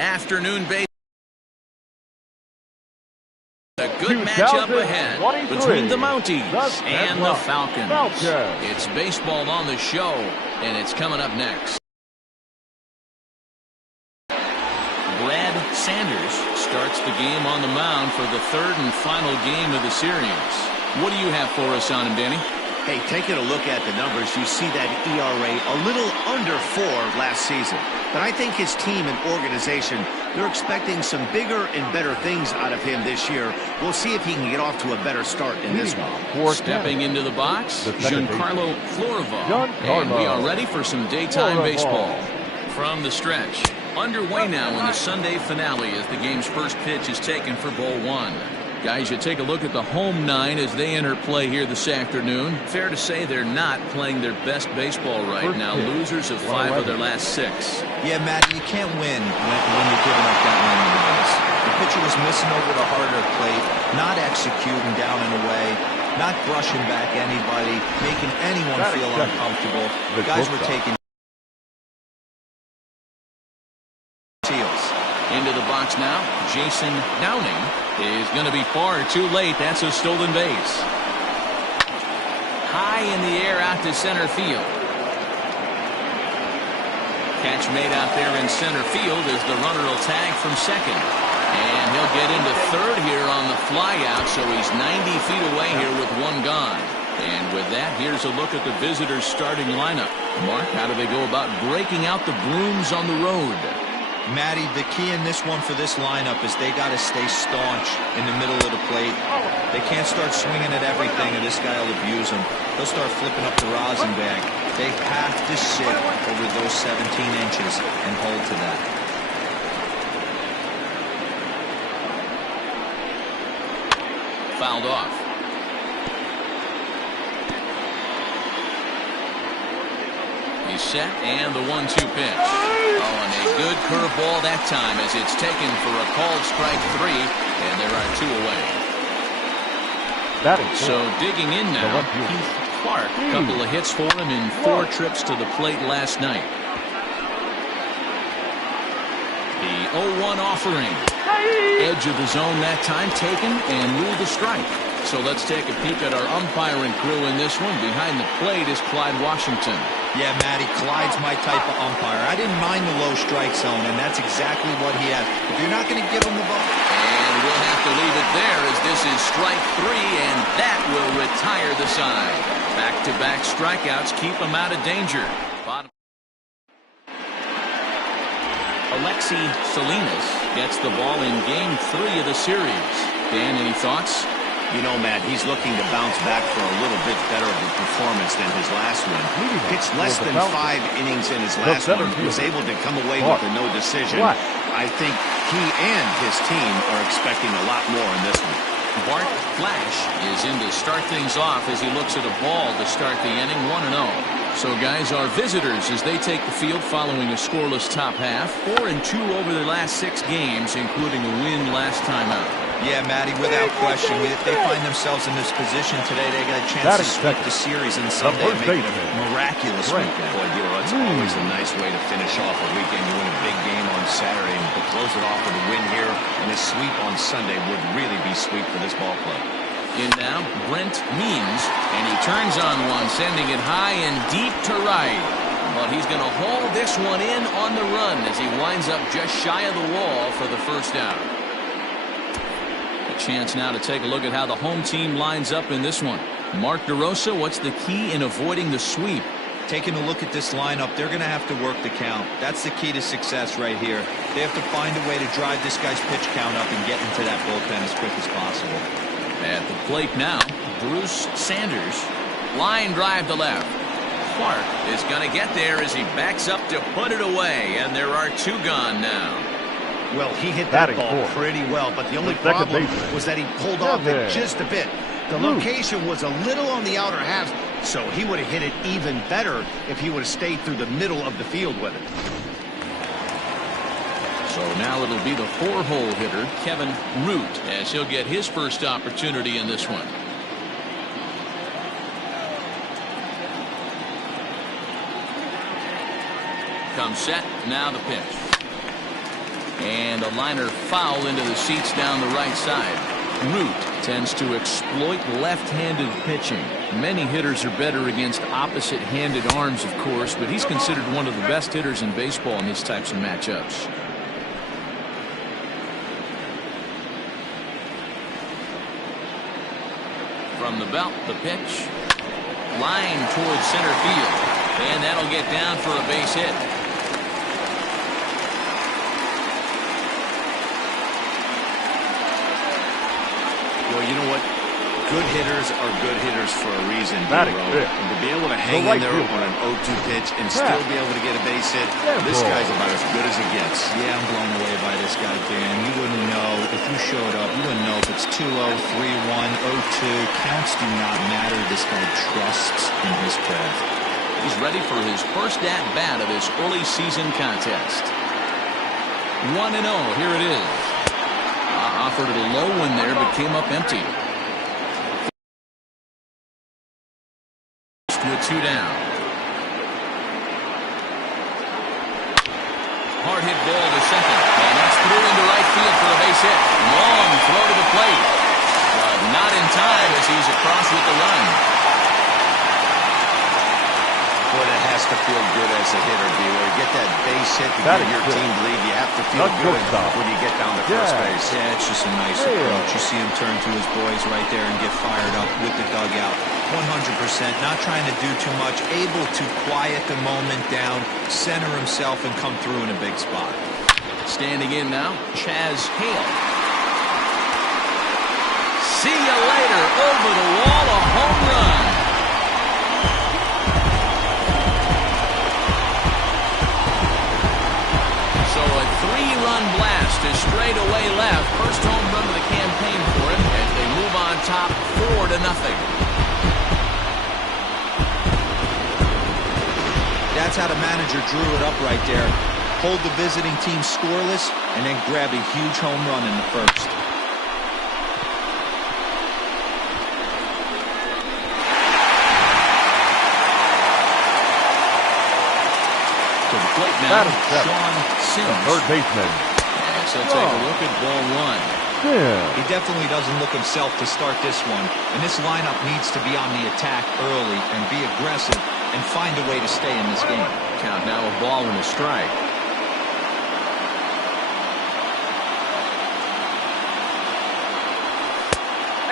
Afternoon baseball. A good matchup ahead between the Mounties and the Falcons. It's baseball on the show, and it's coming up next. Brad Sanders starts the game on the mound for the third and final game of the series. What do you have for us on him, Danny? Hey, taking a look at the numbers, you see that ERA a little under 4 last season. But I think his team and organization, they're expecting some bigger and better things out of him this year. We'll see if he can get off to a better start in this one. Stepping into the box, Giancarlo Florival. And we are ready for some daytime baseball. From the stretch, underway now in the Sunday finale as the game's first pitch is taken for ball 1. Guys, you take a look at the home 9 as they enter play here this afternoon. Fair to say they're not playing their best baseball right now. Losers of 5 of their last 6. Yeah, Matt, you can't win when you're giving up that many runs. The pitcher was missing over the harder plate, not executing down and away, not brushing back anybody, making anyone feel uncomfortable. The guys were taking steals. Into the box now, Jason Downing is going to be far too late. That's a stolen base. High in the air out to center field. Catch made out there in center field as the runner will tag from second. And he'll get into third here on the flyout, so he's 90 feet away here with 1 gone. And with that, here's a look at the visitors' starting lineup. Mark, how do they go about breaking out the brooms on the road? Matty, the key in this one for this lineup is they got to stay staunch in the middle of the plate. They can't start swinging at everything or this guy will abuse them. They'll start flipping up the rosin bag. They have to sit over those 17 inches and hold to that. Fouled off. He's set, and the 1-2 pitch. Oh, and a good curveball that time as it's taken for a called strike 3, and there are 2 away. So digging in now, Keith Clark. A couple of hits for him in 4 trips to the plate last night. The 0-1 offering. Edge of the zone that time taken and ruled a strike. So let's take a peek at our umpiring crew in this one. Behind the plate is Clyde Washington. Yeah, Matty, Clyde's my type of umpire. I didn't mind the low strike zone, and that's exactly what he had. If you're not going to give him the ball. And we'll have to leave it there as this is strike 3, and that will retire the side. Back-to-back strikeouts keep him out of danger. Alexi Salinas gets the ball in game 3 of the series. Dan, any thoughts? You know, Matt, he's looking to bounce back for a little bit better of a performance than his last one. He pitched less than 5 innings in his last one. Was able to come away with a no decision. I think he and his team are expecting a lot more in this one. Bart Flash is in to start things off as he looks at a ball to start the inning, 1-0. So, guys, our visitors as they take the field following a scoreless top half, 4-2 over their last 6 games, including a win last time out. Yeah, Matty, without question, if they find themselves in this position today, they got a chance to sweep the series on Sunday and make it a miraculous weekend. Boy, it's always a nice way to finish off a weekend. You win a big game on Saturday and to close it off with a win here, and a sweep on Sunday would really be sweet for this ball club. In now, Brent Means, and he turns on one, sending it high and deep to right. But he's going to haul this one in on the run as he winds up just shy of the wall for the first out. Chance now to take a look at how the home team lines up in this one. Mark DeRosa, what's the key in avoiding the sweep? Taking a look at this lineup, they're going to have to work the count. That's the key to success right here. They have to find a way to drive this guy's pitch count up and get into that bullpen as quick as possible. At the plate now, Bruce Sanders. Line drive to left. Clark is going to get there as he backs up to put it away, and there are 2 gone now. Well, he hit that ball pretty well, but the only problem was that he pulled off it just a bit. The location was a little on the outer half, so he would have hit it even better if he would have stayed through the middle of the field with it. So now it'll be the 4-hole hitter, Kevin Root, as he'll get his first opportunity in this one. Comes set, now the pitch. And a liner foul into the seats down the right side. Root tends to exploit left-handed pitching. Many hitters are better against opposite-handed arms, of course, but he's considered one of the best hitters in baseball in these types of matchups. From the belt, the pitch. Line towards center field. And that'll get down for a base hit. Well, you know what? Good hitters are good hitters for a reason, and to be able to hang in there on an 0-2 pitch and still be able to get a base hit, this guy's about as good as it gets. Yeah, I'm blown away by this guy, Dan. You wouldn't know, if you showed up, you wouldn't know if it's 2-0, 3-1, 0-2. Counts do not matter. This guy trusts in his craft. He's ready for his first at-bat of this early season contest. 1-0, here it is. Offered it a low one there, but came up empty. With 2 down. Hard hit ball to second, and that's through into right field for a base hit. Long throw to the plate, but not in time as he's across with the run. Boy, that has to feel good as a hitter, D-Way. Get that base hit to give your team the lead. You have to feel good when you get down to first base. Yeah, it's just a nice approach. You see him turn to his boys right there and get fired up with the dugout. 100%, not trying to do too much, able to quiet the moment down, center himself, and come through in a big spot. Standing in now, Chaz Hale. See you later, over the wall, a home run. So a 3-run blast is straight away left. First home run of the campaign for him as they move on top 4-0. That's how the manager drew it up right there. Hold the visiting team scoreless and then grab a huge home run in the first. To the plate now, Sean Sims. Third baseman. And so take a look at ball 1. He definitely doesn't look himself to start this one. And this lineup needs to be on the attack early and be aggressive and find a way to stay in this game. Count now a ball and a strike.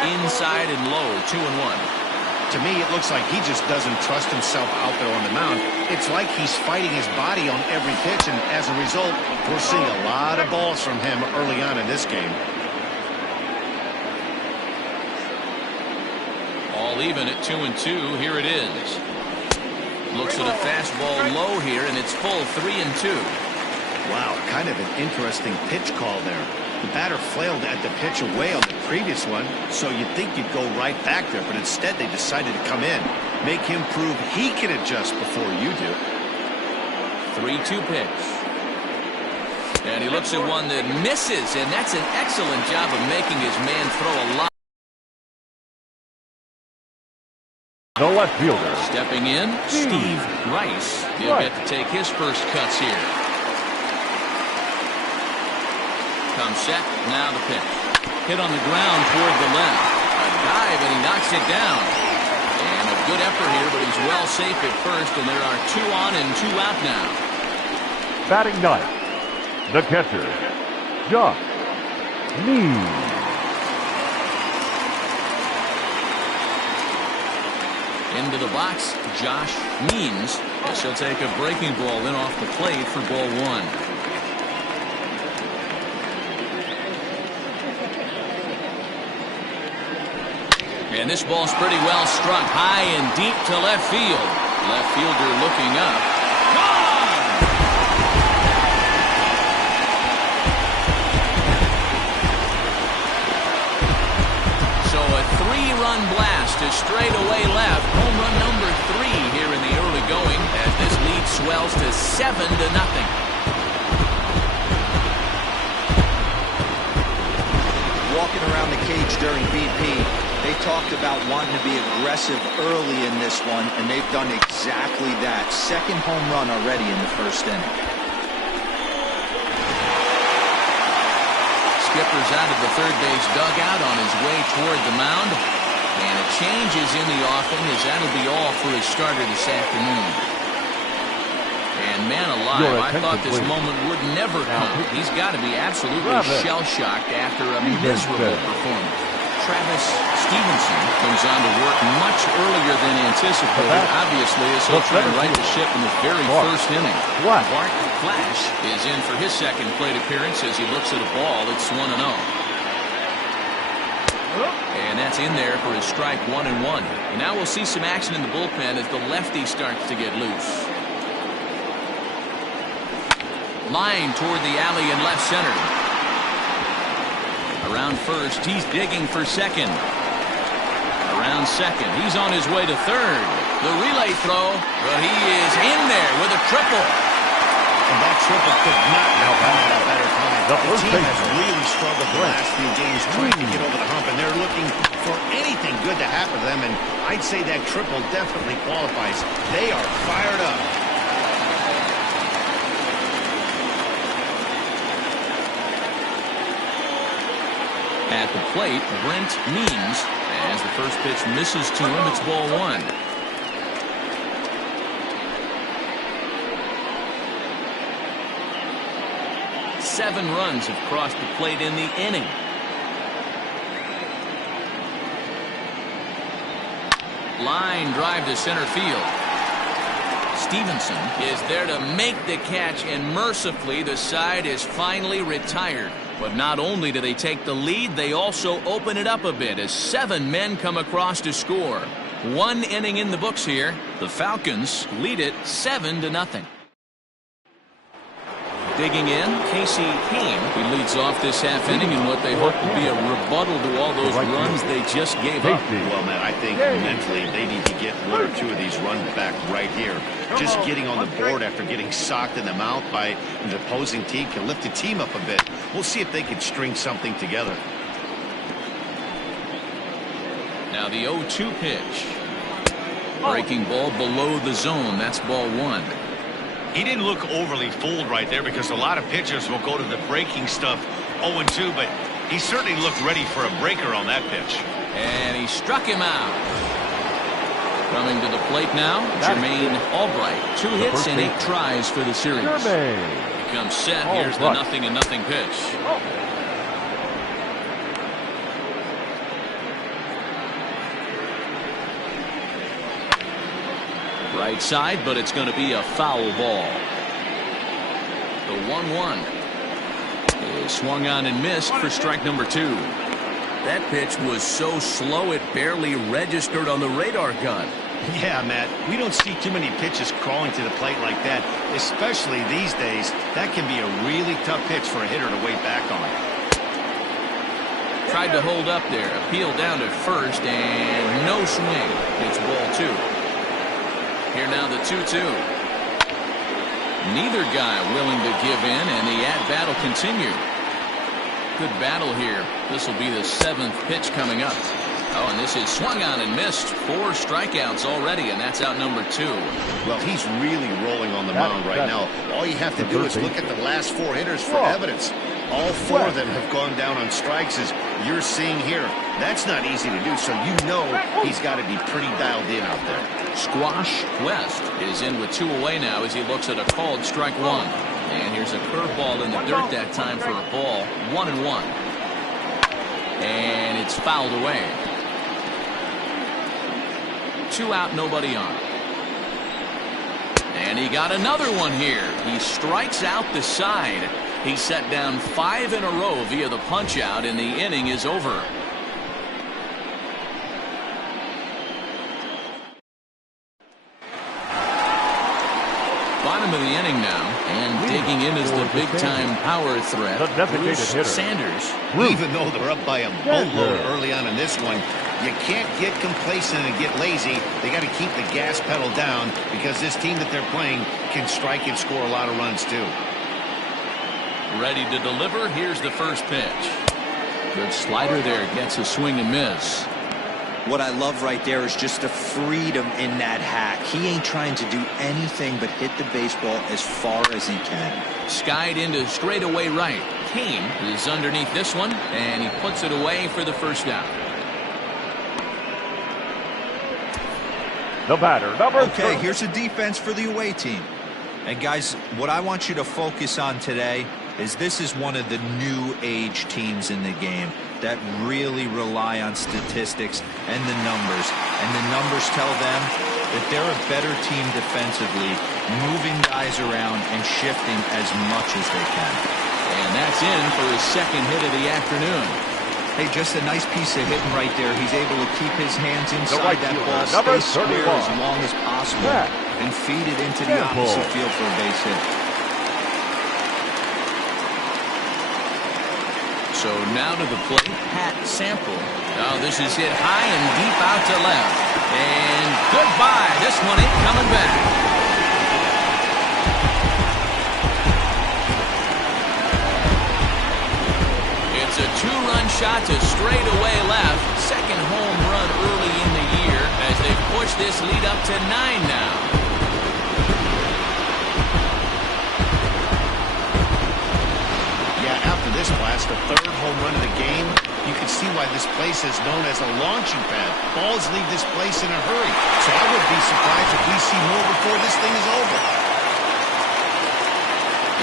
Inside and low, 2-1. To me, it looks like he just doesn't trust himself out there on the mound. It's like he's fighting his body on every pitch, and as a result, we're seeing a lot of balls from him early on in this game. All even at 2-2. Here it is. Looks at a fastball low here, and it's full 3-2. Wow, kind of an interesting pitch call there. The batter flailed at the pitch away on the previous one, so you'd think you'd go right back there, but instead they decided to come in. Make him prove he can adjust before you do. 3-2 pitch. And he looks at one that misses, and that's an excellent job of making his man throw a lot. The left fielder. Stepping in, Steve Rice. He'll get to take his first cuts here. Comes set, now the pitch. Hit on the ground toward the left. A dive, and he knocks it down. And a good effort here, but he's well safe at first, and there are 2 on and 2 out now. Batting ninth, the catcher, Josh Means. Into the box, Josh Means. She'll take a breaking ball in off the plate for ball 1. And this ball's pretty well struck high and deep to left field. Left fielder looking up. Gone! So a 3-run blast is straight away left. Home run number 3 here in the early going as this lead swells to 7-0. Walking around the cage during BP, they talked about wanting to be aggressive early in this one, and they've done exactly that. Second home run already in the first inning. schippers out of the third base dugout on his way toward the mound. And a change is in the offing, as that'll be all for his starter this afternoon. And man alive, I thought this moment would never come. He's got to be absolutely shell-shocked after a miserable performance. Travis Stevenson comes on to work much earlier than anticipated. Obviously, this will try and right the ship in the very first inning. Bart Flash is in for his second plate appearance as he looks at a ball. It's 1-0. And that's in there for his strike 1-1. And now we'll see some action in the bullpen as the lefty starts to get loose. Line toward the alley in left center. Around first, he's digging for second. Around second, he's on his way to third. The relay throw, but he is in there with a triple. And that triple could not have come at a better time. The team has really struggled the last few games trying to get over the hump, and they're looking for anything good to happen to them, and I'd say that triple definitely qualifies. They are fired up. At the plate, Brent Means, as the first pitch misses to him, it's ball one. Seven runs have crossed the plate in the inning. Line drive to center field. Stevenson is there to make the catch, and mercifully the side is finally retired. But not only do they take the lead, they also open it up a bit as 7 men come across to score. 1 inning in the books here. The Falcons lead it 7-0. Digging in, Casey Hain. He leads off this half inning in what they hope will be a rebuttal to all those runs they just gave up. Well, Matt, I think mentally they need to get 1 or 2 of these runs back right here. Just getting on the board after getting socked in the mouth by the opposing team can lift the team up a bit. We'll see if they can string something together. Now the 0-2 pitch. Breaking ball below the zone. That's ball 1. He didn't look overly fooled right there because a lot of pitchers will go to the breaking stuff 0-2, but he certainly looked ready for a breaker on that pitch. And he struck him out. Coming to the plate now, Jermaine Albright. 2 hits and 8 tries for the series. Becomes set. Here's the 0-0 pitch. Right side, but it's going to be a foul ball. The 1-1 is swung on and missed for strike number 2. That pitch was so slow it barely registered on the radar gun. Yeah, Matt, we don't see too many pitches crawling to the plate like that, especially these days. That can be a really tough pitch for a hitter to wait back on. Tried to hold up there, appeal down to first, and no swing. It's ball 2. Here now the 2-2. Neither guy willing to give in, and the at-bat will continue. Good battle here. This will be the 7th pitch coming up. Oh, and this is swung on and missed. 4 strikeouts already, and that's out number 2. Well, he's really rolling on the mound right now. All you have to do is look at the last 4 hitters for evidence. All 4 of them have gone down on strikes, as you're seeing here. That's not easy to do, so you know he's got to be pretty dialed in out there. Squash West is in with 2 away now as he looks at a called strike 1. And here's a curveball in the dirt that time for a ball. 1-1. And it's fouled away. 2 out, nobody on. And he got another one here. He strikes out the side. He set down 5 in a row via the punch-out, and the inning is over. Bottom of the inning now, and digging in is the big-time power threat, Bruce Sanders. Even though they're up by a boatload early on in this one, you can't get complacent and get lazy. They got to keep the gas pedal down because this team that they're playing can strike and score a lot of runs too. Ready to deliver. Here's the first pitch. Good slider there. Gets a swing and miss. What I love right there is just the freedom in that hack. He ain't trying to do anything but hit the baseball as far as he can. Skied into straightaway right. Kane is underneath this one, and he puts it away for the first down. The batter, number 3. Okay, here's a defense for the away team. And guys, what I want you to focus on today is this is one of the new age teams in the game that really rely on statistics and the numbers. And the numbers tell them that they're a better team defensively, moving guys around and shifting as much as they can. And that's in for his second hit of the afternoon. Hey, just a nice piece of hitting right there. He's able to keep his hands inside that ball, number stay square as long as possible, and feed it into the opposite field for a base hit. So now to the plate, Pat Sample. Oh, this is hit high and deep out to left. And goodbye. This one ain't coming back. It's a 2-run shot to straightaway left. Second home run early in the year as they push this lead up to 9 now. Yeah, after this blast, the third home run of the game, you can see why this place is known as a launching pad. Balls leave this place in a hurry. So I would be surprised if we see more before this thing is over.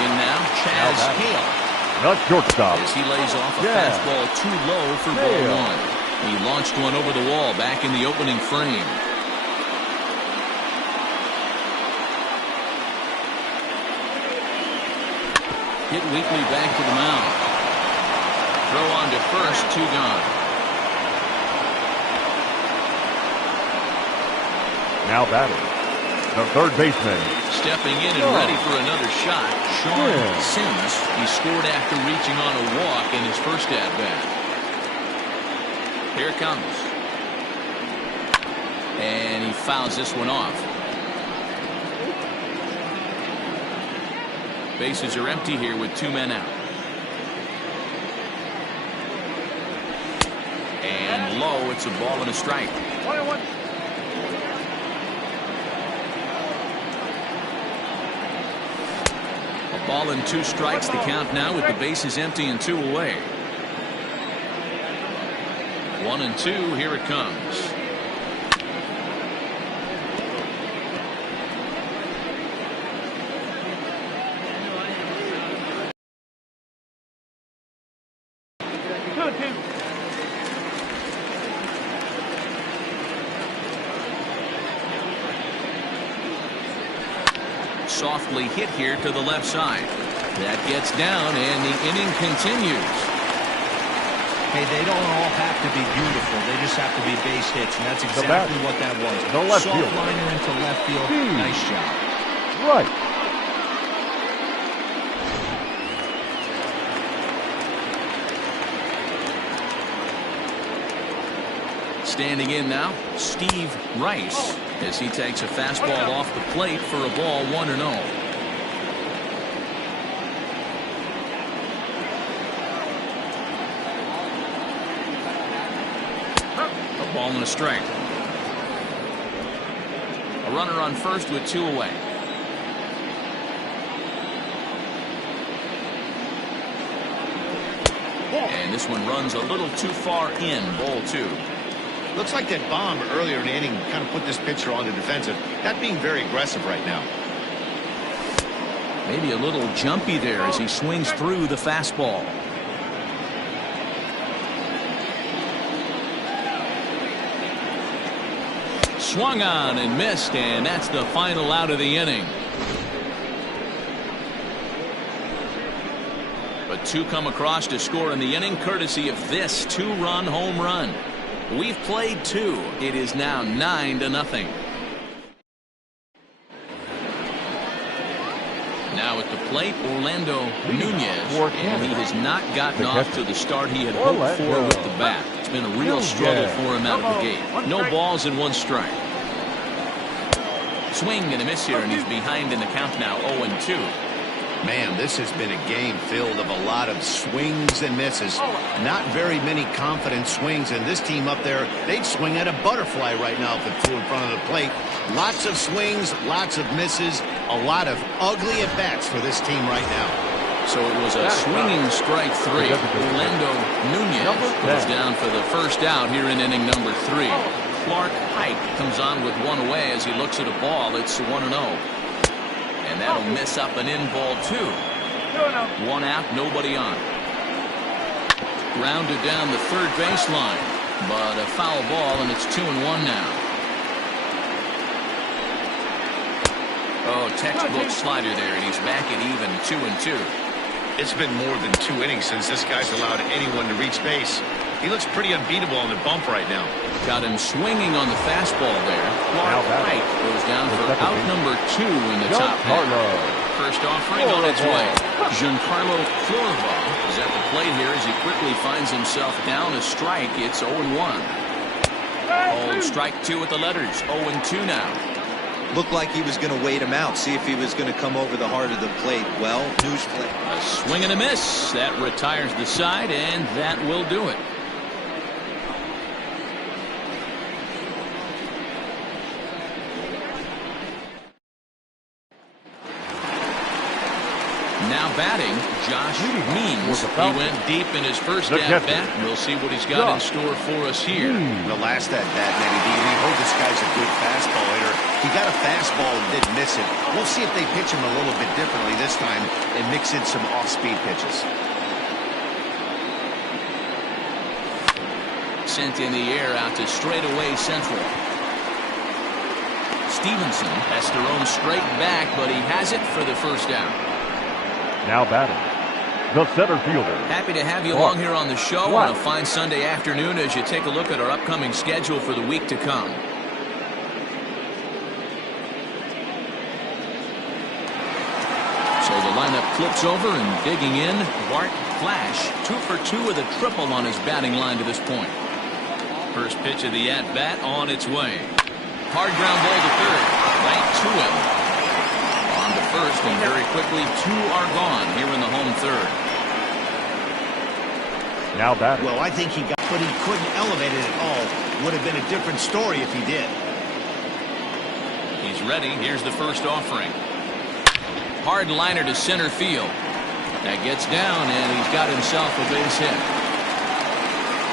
In now, Chaz Hale. Not shortstop. As he lays off a fastball too low for ball 1. He launched one over the wall back in the opening frame. Hit weakly back to the mound. Throw on to first, 2 gone. Now batting, the third baseman. Stepping in and ready for another shot, Sean Sims. He scored after reaching on a walk in his first at-bat. Here it comes. And he fouls this one off. Bases are empty here with 2 men out. And low, it's a ball and a strike. A ball and 2 strikes, the count now with the bases empty and 2 away. 1 and 2, here it comes. Softly hit here to the left side. That gets down and the inning continues. Hey, they don't all have to be beautiful. They just have to be base hits, and that's exactly what that was. The left Soft field. liner into left field. Nice job. Right. Standing in now, Steve Rice, as he takes a fastball off the plate for a ball, 1-0. A ball and a strike. A runner on first with 2 away. And this one runs a little too far in, ball 2. Looks like that bomb earlier in the inning kind of put this pitcher on the defensive. Not being very aggressive right now. Maybe a little jumpy there as he swings through the fastball. Swung on and missed, and that's the final out of the inning. But 2 come across to score in the inning, courtesy of this 2-run home run. We've played 2. It is now 9-0. Now at the plate, Orlando Nunez, and he has not gotten off to the start he had hoped for with the bat. It's been a real struggle for him out of the gate. No balls and 1 strike. Swing and a miss here, and he's behind in the count now, 0-2. Man, this has been a game filled of a lot of swings and misses. Not very many confident swings, and this team up there, they'd swing at a butterfly right now if it flew in front of the plate. Lots of swings, lots of misses, a lot of ugly at-bats for this team right now. So it was a swinging strike 3. Orlando Nunez goes down for the first out here in inning number 3. Clark Height comes on with one away as he looks at a ball. It's 1-0. And that'll miss up an in ball 2. 1 out, nobody on. Grounded down the third baseline, but a foul ball, and it's 2-1 now. Oh, textbook slider there, and he's back at even 2-2. It's been more than 2 innings since this guy's allowed anyone to reach base. He looks pretty unbeatable on the bump right now. Got him swinging on the fastball there. Clark Height goes down for out number 2 in the top half. First offering on its way. Giancarlo Florival is at the plate here as he quickly finds himself down a strike. It's 0-1. Oh, strike 2 with the letters. 0-2 now. Looked like he was going to wait him out, see if he was going to come over the heart of the plate. Well, newsflash. A swing and a miss. That retires the side, and that will do it. Now batting, Josh Means. He went deep in his first at-bat. We'll see what he's got in store for us here. The last at-bat, Matty D, we heard this guy's a good fastball hitter. He got a fastball and didn't miss it. We'll see if they pitch him a little bit differently this time and mix in some off-speed pitches. Sent in the air out to straightaway central. Stevenson has to roam straight back, but he has it for the first down. Now batting, the center fielder. Happy to have you along here on the show on a fine Sunday afternoon as you take a look at our upcoming schedule for the week to come. So the lineup flips over and digging in, Bart Flash, 2 for 2 with a triple on his batting line to this point. First pitch of the at-bat on its way. Hard ground ball to third, right to him. On to first, and very quickly 2 are gone here in the home third. Now batting. Well, I think he got, but he couldn't elevate it at all. Would have been a different story if he did. He's ready. Here's the first offering. Hard liner to center field. That gets down, and he's got himself a base hit.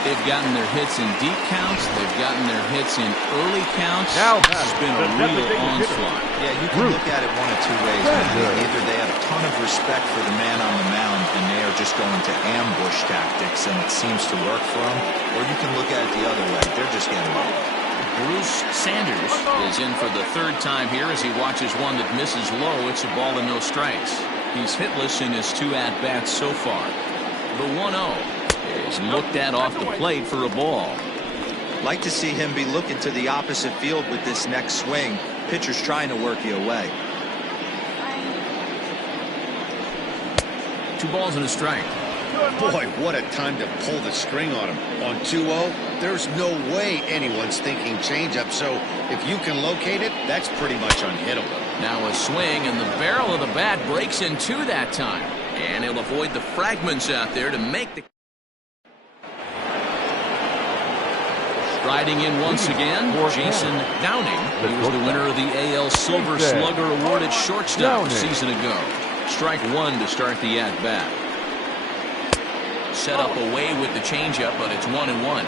They've gotten their hits in deep counts. They've gotten their hits in early counts. Now it's been a real onslaught. Yeah, you can look at it one of 2 ways. Either they have a ton of respect for the man on the mound, and they are just going to ambush tactics, and it seems to work for them. Or you can look at it the other way. They're just getting low. Bruce Sanders is in for the 3rd time here as he watches one that misses low. It's a ball and no strikes. He's hitless in his 2 at-bats so far. The 1-0 is looked at off the plate for a ball. Like to see him be looking to the opposite field with this next swing. Pitcher's trying to work you away. 2 balls and a strike. Boy, what a time to pull the string on him. On 2-0, there's no way anyone's thinking changeup, so if you can locate it, that's pretty much unhittable. Now a swing, and the barrel of the bat breaks in 2 that time. And he'll avoid the fragments out there to make the... Striding in once again, Jason Downing. He was the winner of the AL Silver Slugger Award at shortstop a season ago. Strike 1 to start the at-bat. Set up away with the changeup, but it's 1-1.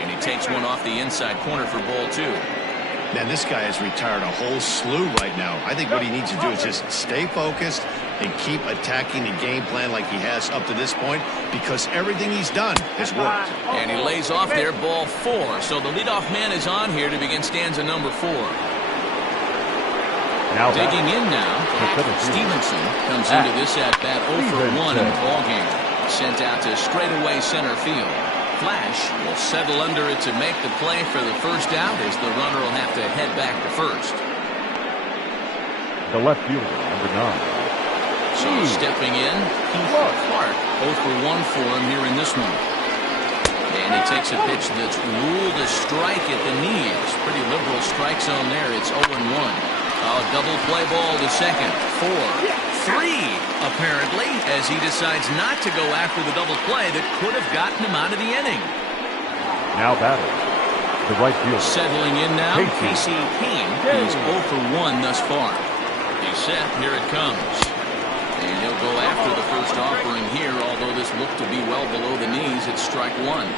And he takes one off the inside corner for ball 2. Man, this guy has retired a whole slew right now. I think what he needs to do is just stay focused and keep attacking the game plan like he has up to this point, because everything he's done has worked. And he lays off there, ball 4. So the leadoff man is on here to begin stanza number 4. Now digging in now, Stevenson comes into this at-bat 0 for 1 in the ballgame. Sent out to straightaway center field. Flash will settle under it to make the play for the first out, as the runner will have to head back to first. The left fielder, number 9. So stepping in, Clark 0 for 1 for him here in this one. And he takes a pitch that's ruled a strike at the knees. Pretty liberal strike zone there. It's 0-1. Double play ball to second. 4, 3, apparently, as he decides not to go after the double play that could have gotten him out of the inning. Now batting, The right field. Settling in now, Casey Kane. He's 0 for 1 thus far. He's set. Here it comes. And he'll go after the first offering here, although this looked to be well below the knees. It's strike one.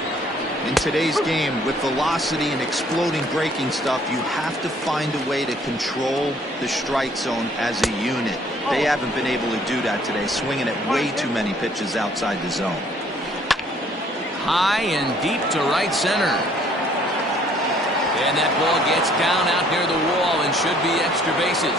In today's game, with velocity and exploding breaking stuff, you have to find a way to control the strike zone as a unit. They haven't been able to do that today, swinging at way too many pitches outside the zone. High and deep to right center. And that ball gets down out near the wall and should be extra bases.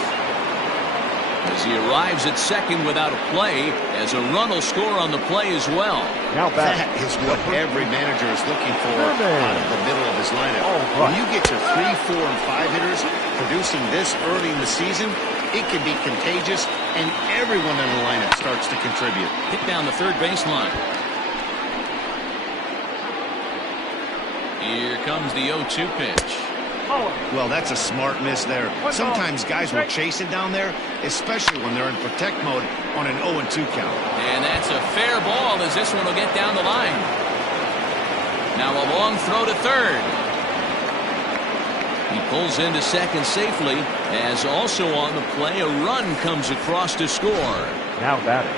As he arrives at second without a play, as a run will score on the play as well. Now that is what every manager is looking for out of the middle of his lineup. When you get your 3, 4, and 5 hitters producing this early in the season, it can be contagious, and everyone in the lineup starts to contribute. Hit down the third baseline. Here comes the 0-2 pitch. Well, that's a smart miss there. Sometimes guys will chase it down there, especially when they're in protect mode on an 0-2 count. And that's a fair ball as this one will get down the line. Now a long throw to third. He pulls into second safely, as also on the play a run comes across to score. Now batting,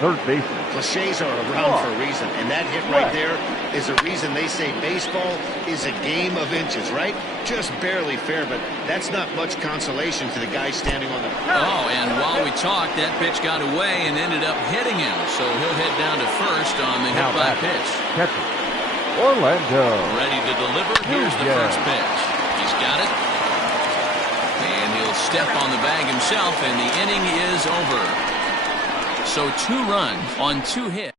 third baseman. Cliches are around for a reason, and that hit right there is a reason they say baseball is a game of inches, right? Just barely fair, but that's not much consolation to the guy standing on the... Oh, and while we talked, that pitch got away and ended up hitting him, so he'll head down to first on the hit-by pitch. Catcher, Orlando. Ready to deliver. Here's the first pitch. He's got it. And he'll step on the bag himself, and the inning is over. So 2 runs on 2 hits.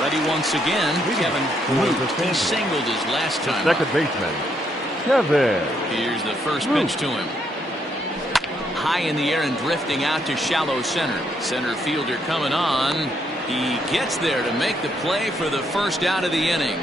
Ready once again, Kevin Root. He singled his last time. Second baseman, Kevin. Here's the first pitch to him. High in the air and drifting out to shallow center. Center fielder coming on. He gets there to make the play for the first out of the inning.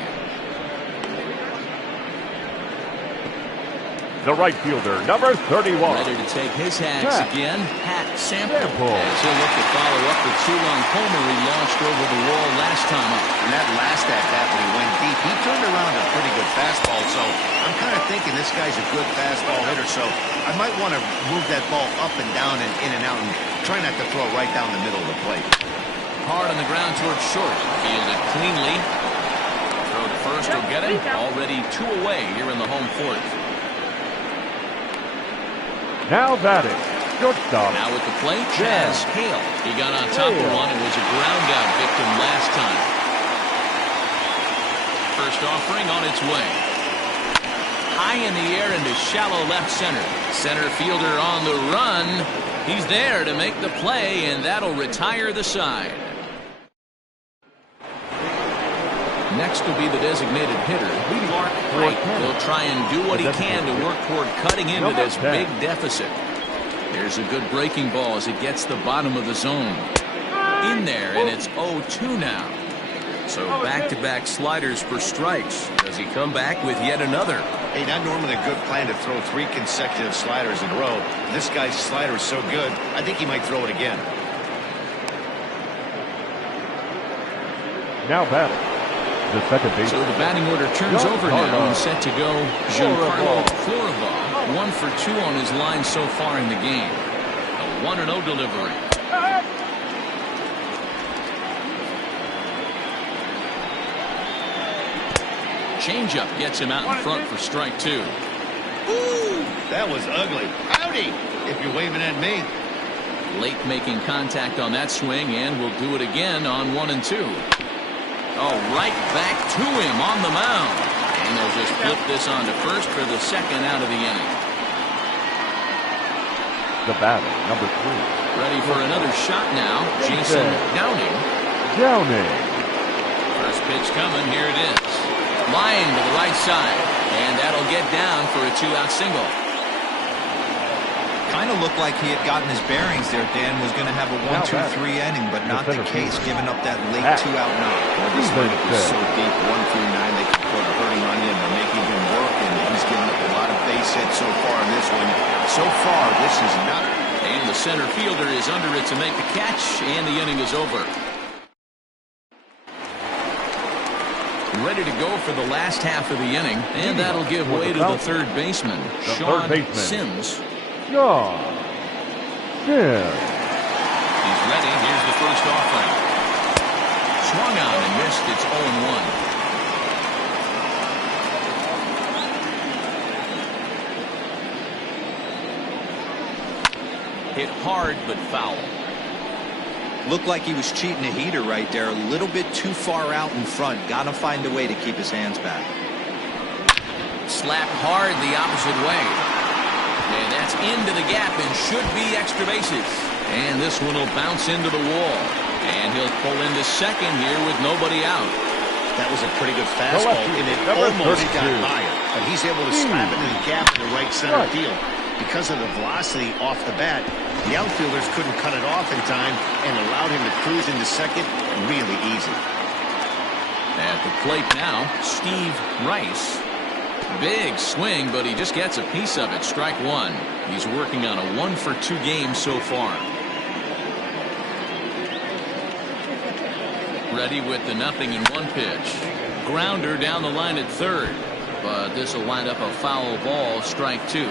The right fielder, number 31. Ready to take his hacks again. Pat Sample. As he'll look to follow up the 2-run homer he launched over the wall last time up. And that last at-bat when he went deep, he turned around a pretty good fastball. So I'm kind of thinking this guy's a good fastball hitter. So I might want to move that ball up and down and in and out and try not to throw right down the middle of the plate. Hard on the ground towards short. Fielded cleanly. Throw to first will get him. Already 2 away here in the home fourth. Now batting, shortstop. Now with the plate, Chaz Hale. He got on top of one and was a ground out victim last time. First offering on its way. High in the air into shallow left center. Center fielder on the run. He's there to make the play, and that'll retire the side. Next will be the designated hitter, Mark White. He'll try and do what he can to work toward cutting into this big deficit. There's a good breaking ball as it gets the bottom of the zone. In there, and it's 0-2 now. So back-to-back sliders for strikes. Does he come back with yet another? Hey, not normally a good plan to throw 3 consecutive sliders in a row. This guy's slider is so good, I think he might throw it again. Now batting, the second base. So the batting order turns over now and set to go. Giancarlo Florival, 1 for 2 on his line so far in the game. A 1-0 delivery. Changeup gets him out in front for strike 2. Ooh, that was ugly. Howdy, if you're waving at me. Late making contact on that swing, and will do it again on 1 and 2. Oh, right back to him on the mound. And they'll just flip this on to first for the second out of the inning. The batter, number 3. Ready for another shot now, Jason Downing. First pitch coming, here it is. Line to the right side, and that'll get down for a 2-out single. Kind of looked like he had gotten his bearings there. Dan was going to have a 1-2-3 inning, but not the case, giving up that late 2-out knock. Well, this lineup is so deep, 1 through 9, they can put a hurting on you, and they're making him work, and he's given up a lot of base hits so far in this one. So far, this is not. And the center fielder is under it to make the catch, and the inning is over. ready to go for the last half of the inning, and that'll give way to the third baseman, Sean Sims. Sean Sims. He's ready. Here's the first offering. Swung on and missed. It's 0-1. Hit hard but foul. Looked like he was cheating a heater right there. A little bit too far out in front. Gotta find a way to keep his hands back. Slapped hard the opposite way. And that's into the gap and should be extra bases. And this one will bounce into the wall. And he'll pull into second here with nobody out. That was a pretty good fastball, and it almost got higher. But he's able to slap it in the gap in the right center field. Because of the velocity off the bat, the outfielders couldn't cut it off in time and allowed him to cruise into second really easy. At the plate now, Steve Rice. Big swing, but he just gets a piece of it. Strike one. He's working on a 1-for-2 game so far. Ready with the 0-1 pitch. Grounder down the line at third, but this will wind up a foul ball. Strike two.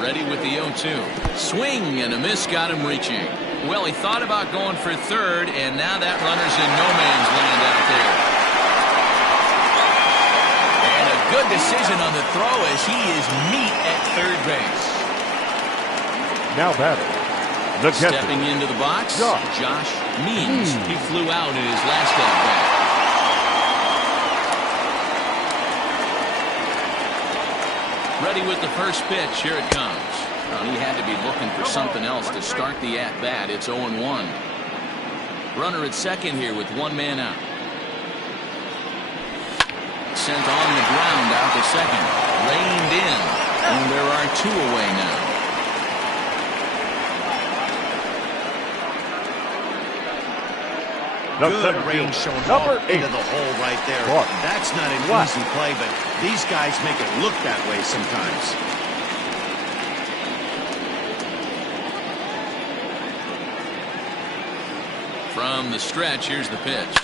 Ready with the 0-2. Swing and a miss got him reaching. Well, he thought about going for third, and now that runner's in no man's land out there. And a good decision on the throw as he is meat at third base. Now batting. Stepping into the box, Josh Means. He flew out in his last at-bat. Ready with the first pitch. Here it comes. Well, he had to be looking for something else to start the at-bat. It's 0-1. Runner at second here with one man out. Sent on the ground out to second. Reined in. And there are two away now. Good range showing off into the hole right there. That's not an easy play, but these guys make it look that way sometimes. From the stretch, here's the pitch.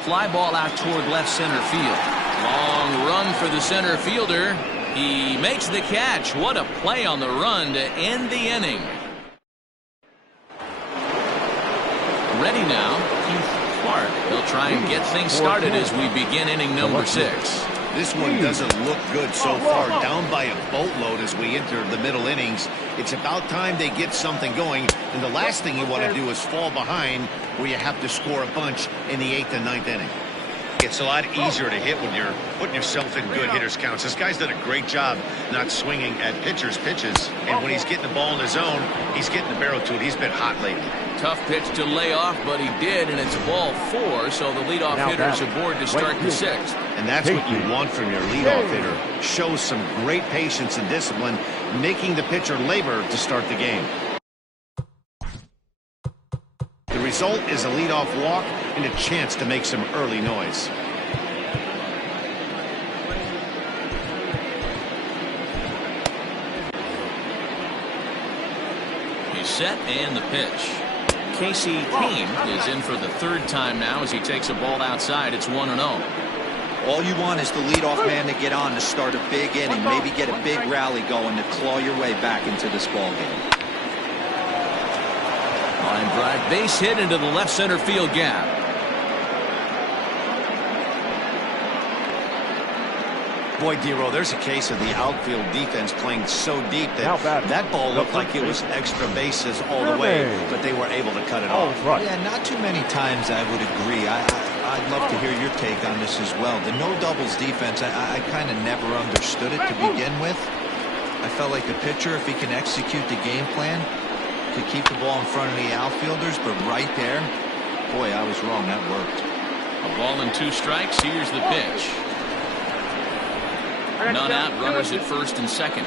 Fly ball out toward left center field. Long run for the center fielder. He makes the catch. What a play on the run to end the inning. Ready now, Keith Clark. They'll try and get things started as we begin inning number 6. This one doesn't look good so far. Down by a boatload as we enter the middle innings. It's about time they get something going, and the last thing you want to do is fall behind where you have to score a bunch in the 8th and 9th inning. It's a lot easier to hit when you're putting yourself in good hitters' counts. This guy's done a great job not swinging at pitchers' pitches. And when he's getting the ball in his zone, he's getting the barrel to it. He's been hot lately. Tough pitch to lay off, but he did, and it's ball 4, so the leadoff hitter's aboard to start the 6th. And that's what you want from your leadoff hitter. Shows some great patience and discipline, making the pitcher labor to start the game. The result is a leadoff walk and a chance to make some early noise. He's set and the pitch. Casey Kane is in for the 3rd time now as he takes a ball outside. It's 1-0. All you want is the leadoff man to get on to start a big inning, maybe get a big rally going to claw your way back into this ball game. Line drive, base hit into the left center field gap. Boy, Dero, there's a case of the outfield defense playing so deep that that ball looked like it was extra bases all the way, but they were able to cut it off. Yeah, not too many times I would agree. I'd love to hear your take on this as well. The no doubles defense, I kind of never understood it to begin with. I felt like the pitcher, if he can execute the game plan, could keep the ball in front of the outfielders, but right there, boy, I was wrong. That worked. A ball and 2 strikes. Here's the pitch. None out, runners at first and second.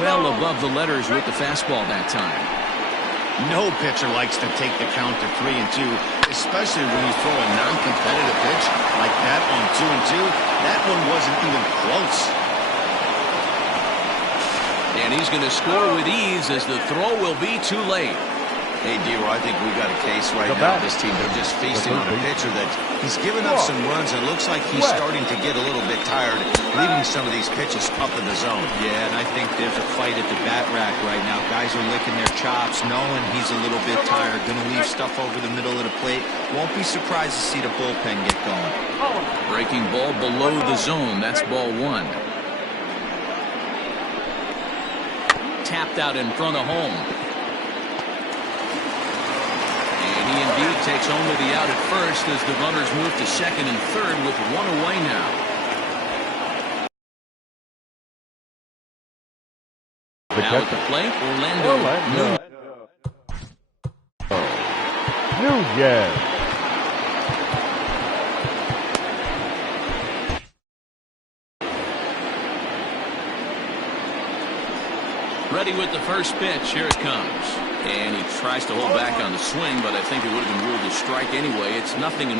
Well above the letters with the fastball that time. No pitcher likes to take the count to 3-2, especially when you throw a non-competitive pitch like that on 2-2. That one wasn't even close. And he's going to score with ease as the throw will be too late. Hey, D-Roy, I think we've got a case right now. This team, they're just feasting on a pitcher that he's given up some runs, and it looks like he's starting to get a little bit tired, leaving some of these pitches up in the zone. Yeah, and I think there's a fight at the bat rack right now. Guys are licking their chops, knowing he's a little bit tired, going to leave stuff over the middle of the plate. Won't be surprised to see the bullpen get going. Breaking ball below the zone. That's ball one. Tapped out in front of home. And he indeed takes only the out at first as the runners move to second and third with one away now. Now at the plate, Orlando. Nunez. Ready with the first pitch. Here it comes. And he tries to hold back on the swing, but I think it would have been ruled a strike anyway. It's 0-1.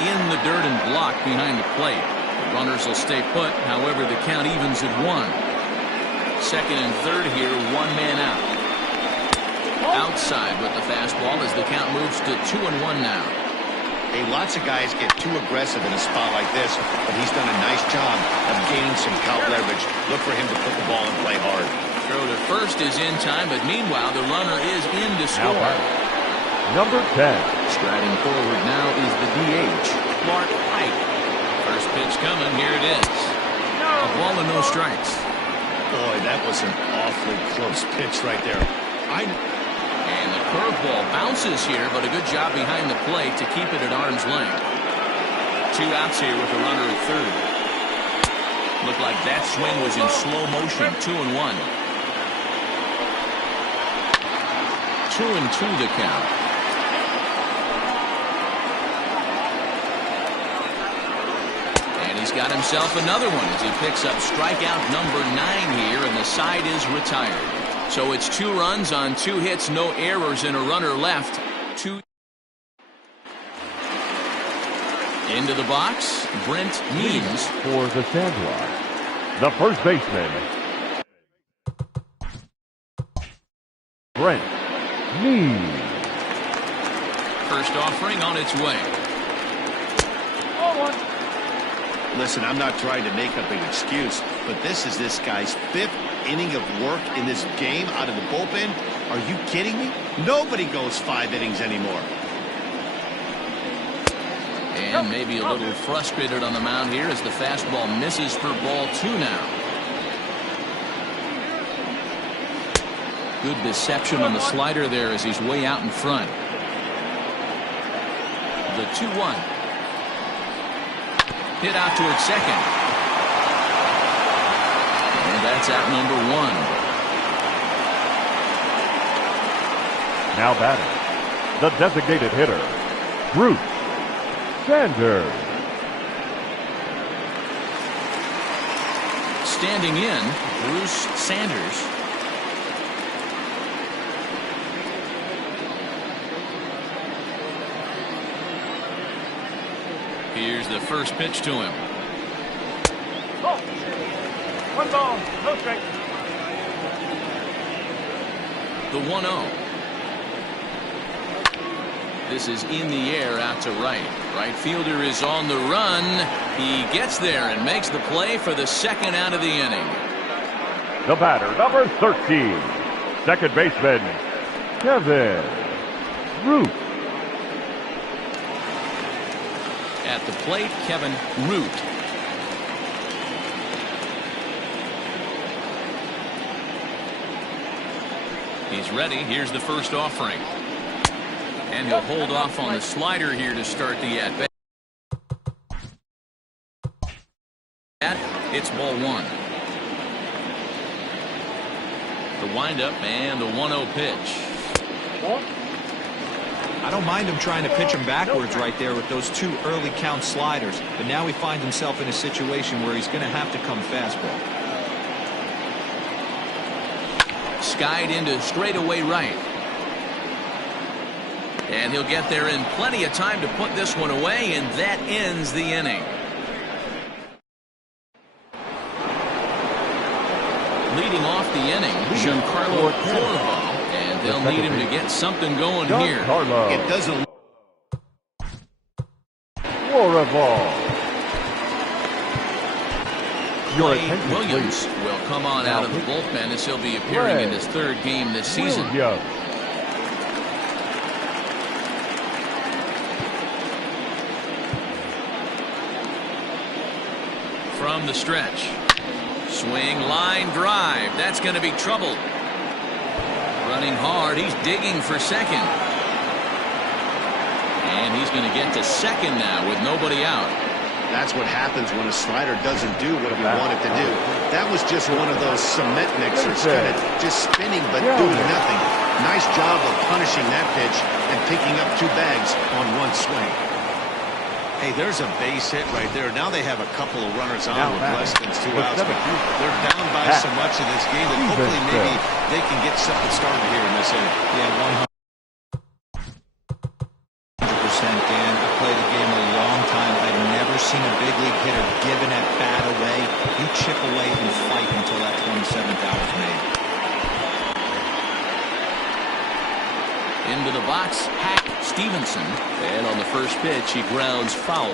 In the dirt and blocked behind the plate. The runners will stay put. However, the count evens at 1. Second and third here, one man out. Outside with the fastball as the count moves to 2-1 now. Hey, lots of guys get too aggressive in a spot like this, but he's done a nice job of gaining some count leverage. Look for him to put the ball and play hard. Throw to first is in time, but meanwhile the runner is in to score. Number 10. Striding forward now is the DH, Clark Pike. First pitch coming, here it is. A ball and no strikes. Boy, that was an awfully close pitch right there. And the curveball bounces here, but a good job behind the plate to keep it at arm's length. 2 outs here with a runner at third. Looked like that swing was in slow motion. 2-1. 2-2 the count. And he's got himself another one as he picks up strikeout number 9 here, and the side is retired. So it's 2 runs on 2 hits, no errors, and a runner left. Into the box, Brent Means. For the Sandlot, the first baseman, Brent Means. First offering on its way. Listen, I'm not trying to make up an excuse, but this is this guy's 5th inning of work in this game out of the bullpen. Are you kidding me? Nobody goes 5 innings anymore. And maybe a little frustrated on the mound here as the fastball misses for ball 2 now. Good deception on the slider there as he's way out in front. The 2-1. Hit out toward second. And that's out number 1. Now batting, the designated hitter, Bruce Sanders. Standing in, Bruce Sanders. Here's the first pitch to him. 1 ball, no strike. The 1-0. This is in the air out to right. Right fielder is on the run. He gets there and makes the play for the second out of the inning. The batter, number 13, second baseman, Kevin Root. At the plate, Kevin Root. He's ready. Here's the first offering. And he'll hold off on the slider here to start the at-bat. It's ball 1. The windup and the 1-0 pitch. I don't mind him trying to pitch him backwards right there with those 2 early count sliders, but now he finds himself in a situation where he's going to have to come fastball. Skied into straightaway right. And he'll get there in plenty of time to put this one away, and that ends the inning. Leading off the inning, Giancarlo Florival. And they'll need him to get something going here. It doesn't. Williams will come on out of the bullpen as he'll be appearing in his third game this season. From the stretch. Swing, line drive. That's going to be trouble. Running hard. He's digging for second. And he's going to get to second now with nobody out. That's what happens when a slider doesn't do what you want it to do. That was just one of those cement mixers, kind of just spinning but doing nothing. Nice job of punishing that pitch and picking up 2 bags on 1 swing. Hey, there's a base hit right there. Now they have a couple of runners on with less than 2 outs, but they're down by so much in this game that hopefully maybe they can get something started here in this inning. Yeah, 100%, Dan. I played the game a long time. I've never seen a big league hitter give an at-bat away. You chip away and fight until that 27th out is made. Into the box, Hack Stevenson. And on the first pitch, he grounds foul.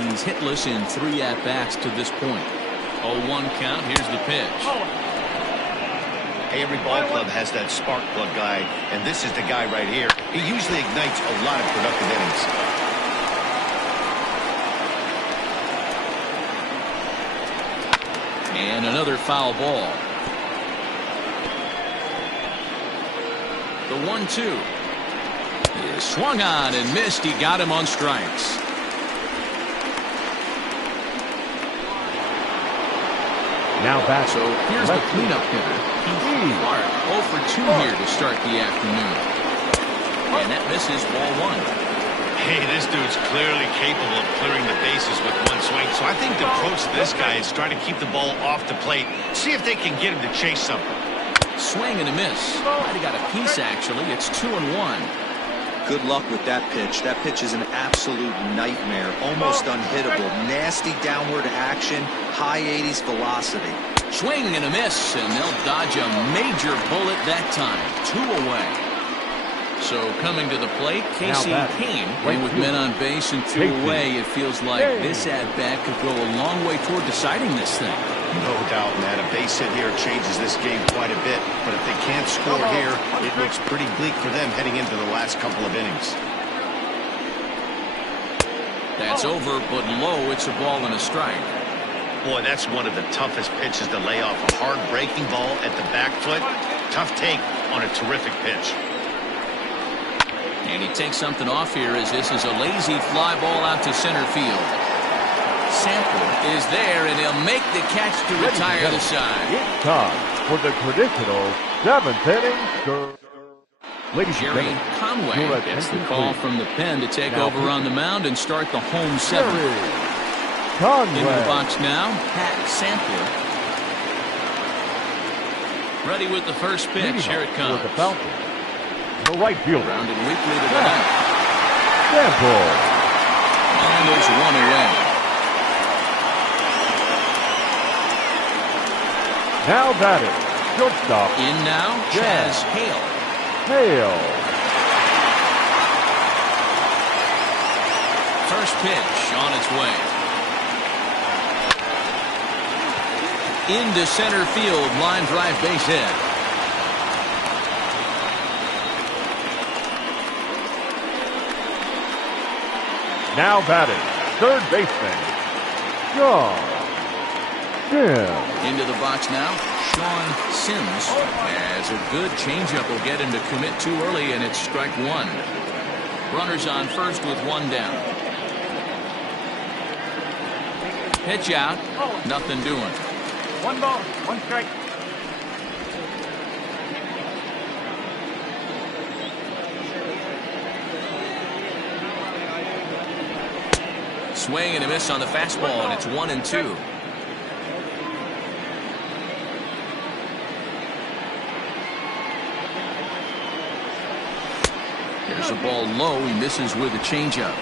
He's hitless in 3 at-bats to this point. 0-1 count. Here's the pitch. Hey, every ball club has that spark plug guy, and this is the guy right here. He usually ignites a lot of productive innings. And another foul ball. The 1-2 is swung on and missed. He got him on strikes. Now back. So here's the cleanup hitter. Keith Clark 0 for 2 here to start the afternoon. And that misses ball 1. Hey, this dude's clearly capable of clearing the bases with 1 swing. So I think the approach to this guy is try to keep the ball off the plate. See if they can get him to chase something. Swing and a miss. Might have got a piece, actually. It's 2-1. Good luck with that pitch. That pitch is an absolute nightmare. Almost unhittable. Nasty downward action. High 80s velocity. Swing and a miss, and they'll dodge a major bullet that time. 2 away. So coming to the plate, Casey Kane. And with men on base and 2 away, it feels like this at-bat could go a long way toward deciding this thing. No doubt, Matt. A base hit here changes this game quite a bit. But if they can't score here, it looks pretty bleak for them heading into the last couple of innings. That's over, but low. It's a ball and a strike. Boy, that's one of the toughest pitches to lay off. A hard breaking ball at the back foot. Tough take on a terrific pitch. And he takes something off here as this is a lazy fly ball out to center field. Sample is there, and he'll make the catch to retire the side. It's time for the traditional 7th inning. Ladies Jerry and Conway gets the call from the pen to take over on the mound and start the home 7th. Into the box now, Pat Sampler. Ready with the first pitch. Here it comes. The right fielder. Grounded weakly to the left. Sample. And there's 1 away. Now batting, shortstop. In now, Chaz Hale. First pitch on its way. Into center field, line drive, base hit. Now batting, third baseman, John Sims. Into the box now, Sean Sims. As a good changeup will get him to commit too early, and it's strike 1. Runners on first with 1 down. Pitch out, nothing doing. 1 ball, 1 strike. Swing and a miss on the fastball, and it's 1-2. There's a ball low. He misses with a changeup.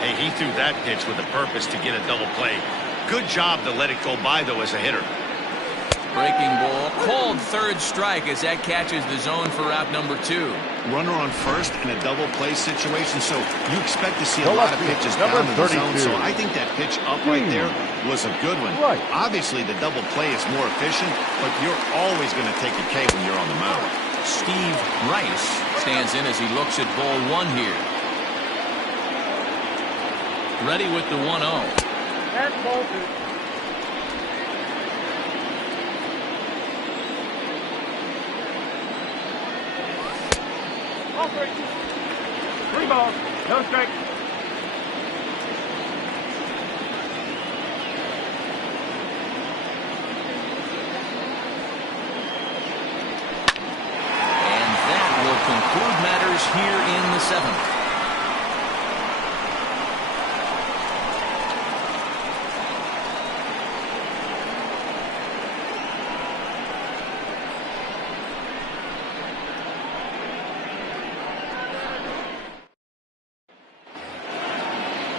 Hey, he threw that pitch with a purpose to get a double play. Good job to let it go by, though, as a hitter. Breaking ball, called third strike as that catches the zone for out number 2. Runner on first in a double play situation, so you expect to see a lot of pitches down in the zone. So I think that pitch up right there was a good one. Obviously, the double play is more efficient, but you're always going to take a K when you're on the mound. Steve Rice stands in as he looks at ball 1 here. Ready with the 1-0. And ball 2. Three balls, no strikes. And that will conclude matters here in the 7th.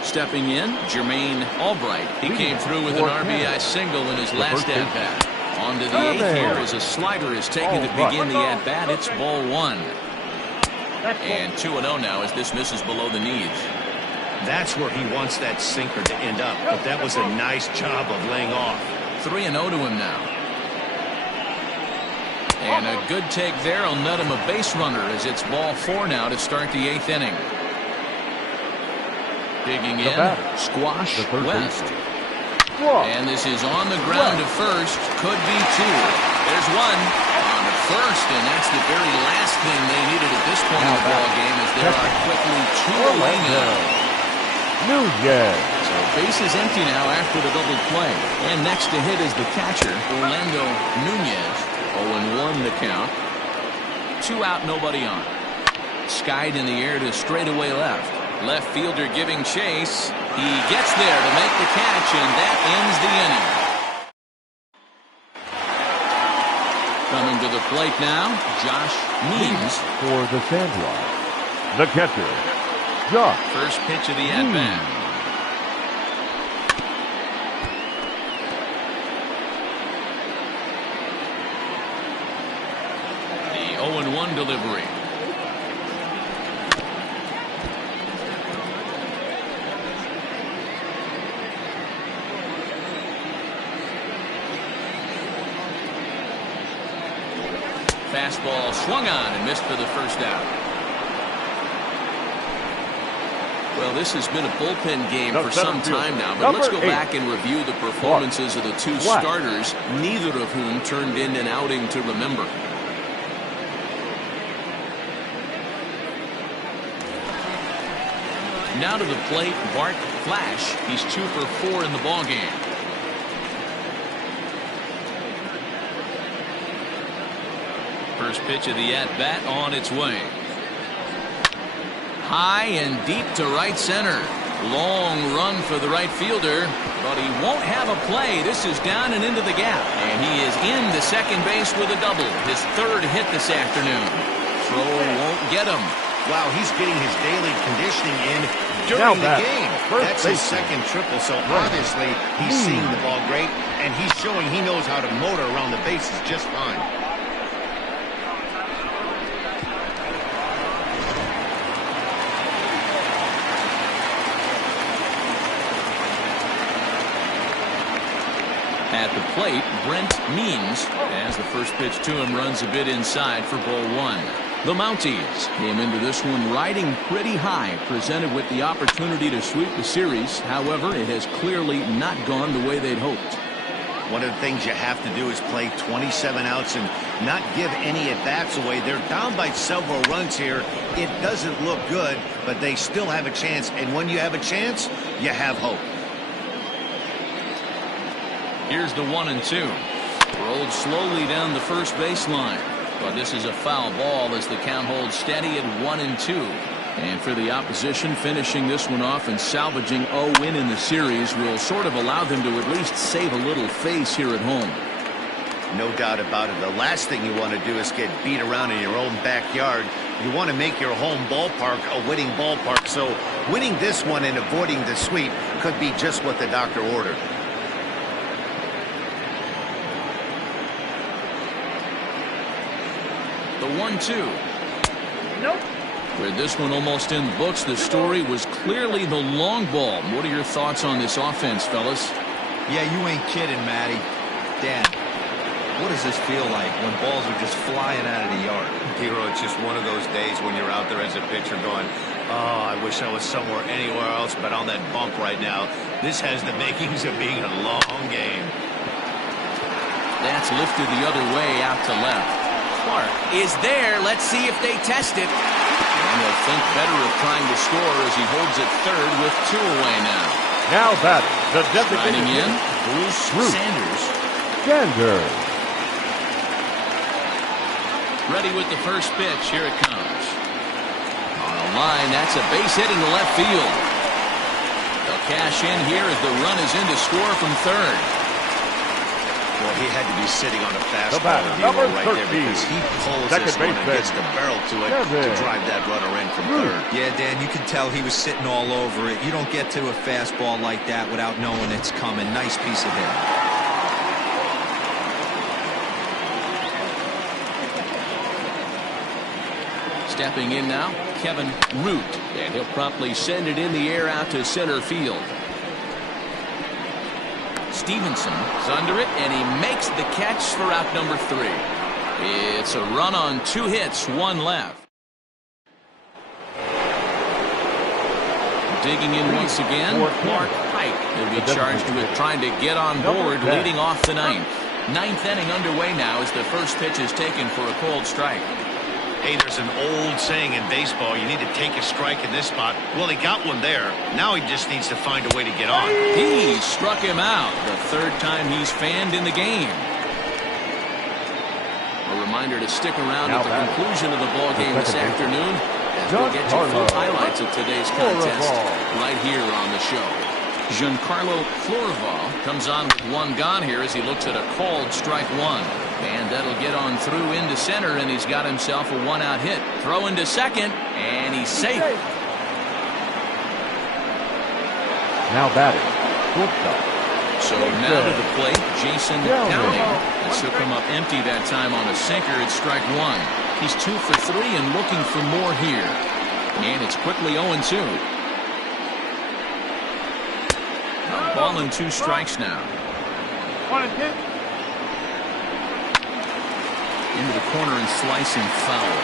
Stepping in, Jermaine Albright. He came through with an RBI single in his last at-bat. On to the 8th here as a slider is taken to begin the at-bat. It's ball 1. And 2-0 now as this misses below the knees. That's where he wants that sinker to end up, but that was a nice job of laying off. 3-0 to him now. And a good take there will net him a base runner as it's ball 4 now to start the 8th inning. Digging in, Squash West. And this is on the ground to first. Could be 2. There's 1 on to first, and that's the very last thing they needed at this point in the ball game, as there are quickly 2 away now. So base is empty now after the double play. And next to hit is the catcher, Orlando Nunez. 0-1 the count. 2 out, nobody on. Skied in the air to straightaway left. Left fielder giving chase. He gets there to make the catch, and that ends the inning. Coming to the plate now, Josh Means. For the Sandlot, the catcher, Josh. First pitch of the at-bat. The 0-1 delivery. Fastball swung on and missed for the first out. Well, this has been a bullpen game for some time now, but let's go back and review the performances of the 2 starters, neither of whom turned in an outing to remember. Now to the plate, Bart Flash. He's 2 for 4 in the ballgame. First pitch of the at-bat on its way. High and deep to right center. Long run for the right fielder, but he won't have a play. This is down and into the gap, and he is in the second base with a double. His 3rd hit this afternoon. Throw won't get him. Wow, he's getting his daily conditioning in during the game. That's his 2nd triple, so obviously he's seeing the ball great, and he's showing he knows how to motor around the bases just fine. At the plate, Brent Means, as the first pitch to him runs a bit inside for ball 1. The Mounties came into this one riding pretty high, presented with the opportunity to sweep the series. However, it has clearly not gone the way they'd hoped. One of the things you have to do is play 27 outs and not give any at-bats away. They're down by several runs here. It doesn't look good, but they still have a chance. And when you have a chance, you have hope. Here's the 1-2. Rolled slowly down the first baseline. But this is a foul ball as the count holds steady at 1-2. And for the opposition, finishing this one off and salvaging a win in the series will sort of allow them to at least save a little face here at home. No doubt about it. The last thing you want to do is get beat around in your own backyard. You want to make your home ballpark a winning ballpark. So winning this one and avoiding the sweep could be just what the doctor ordered. 1-2. Nope. With this one almost in the books, the story was clearly the long ball. What are your thoughts on this offense, fellas? Yeah, you ain't kidding, Matty. Dan, what does this feel like when balls are just flying out of the yard? Hero, it's just one of those days when you're out there as a pitcher going, oh, I wish I was somewhere anywhere else but on that bump right now. This has the makings of being a long game. That's lifted the other way out to left. Clark is there. Let's see if they test it. And they'll think better of trying to score as he holds it third with 2 away now. Now batting, the Riding designated in, Bruce Sanders. Sanders. Ready with the first pitch. Here it comes. On a line, that's a base hit into left field. They'll cash in here as the run is in to score from third. Well, he had to be sitting on a fastball number right 13. there because he pulls Second this one and baseman. gets the barrel to it to drive that runner in from third. Yeah, Dan, you can tell he was sitting all over it. You don't get to a fastball like that without knowing it's coming. Nice piece of hitting. Stepping in now, Kevin Root. And he'll promptly send it in the air out to center field. Stevenson's under it, and he makes the catch for out number 3. It's a run on 2 hits, 1 left. Digging in once again, Mark Pike will be charged with trying to get on board, leading off the 9th. 9th inning underway now as the first pitch is taken for a cold strike. Hey, there's an old saying in baseball, you need to take a strike in this spot. Well, he got one there. Now he just needs to find a way to get on. He struck him out, the 3rd time he's fanned in the game. A reminder to stick around at the conclusion of the ball game this afternoon as we'll get you full highlights of today's contest right here on the show. Giancarlo Florival comes on with 1 gone here as he looks at a called strike 1. And that'll get on through into center, and he's got himself a 1-out hit. Throw into second, and he's safe. Now batting, shortstop. So now to the plate, Jason Downing. This will come up empty that time on a sinker. It's strike 1. He's 2 for 3 and looking for more here. And it's quickly 0-2. Ball and 2 strikes now. 1-2. Into the corner and slicing foul.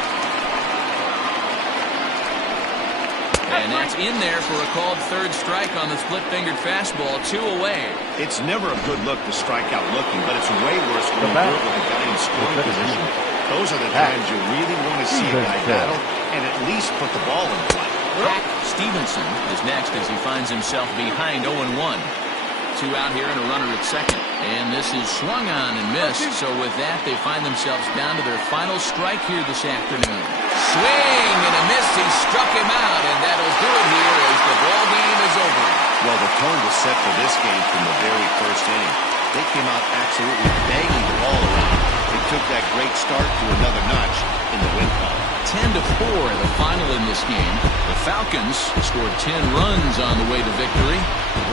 And that's in there for a called 3rd strike on the split-fingered fastball. 2 away. It's never a good look to strike out looking, but it's way worse when you do it with a guy in scoring position. Those are the times you really want to see a guy battle and at least put the ball in play. Pat Stevenson is next as he finds himself behind 0-1. 2 out here and a runner at second. And this is swung on and missed. So with that, they find themselves down to their final strike here this afternoon. Swing and a miss. He struck him out, and that'll do it here as the ball game is over. Well, the tone was set for this game from the very first inning. They came out absolutely banging the ball around. They took that great start to another notch in the win column. 10-4 the final in this game. The Falcons scored 10 runs on the way to victory.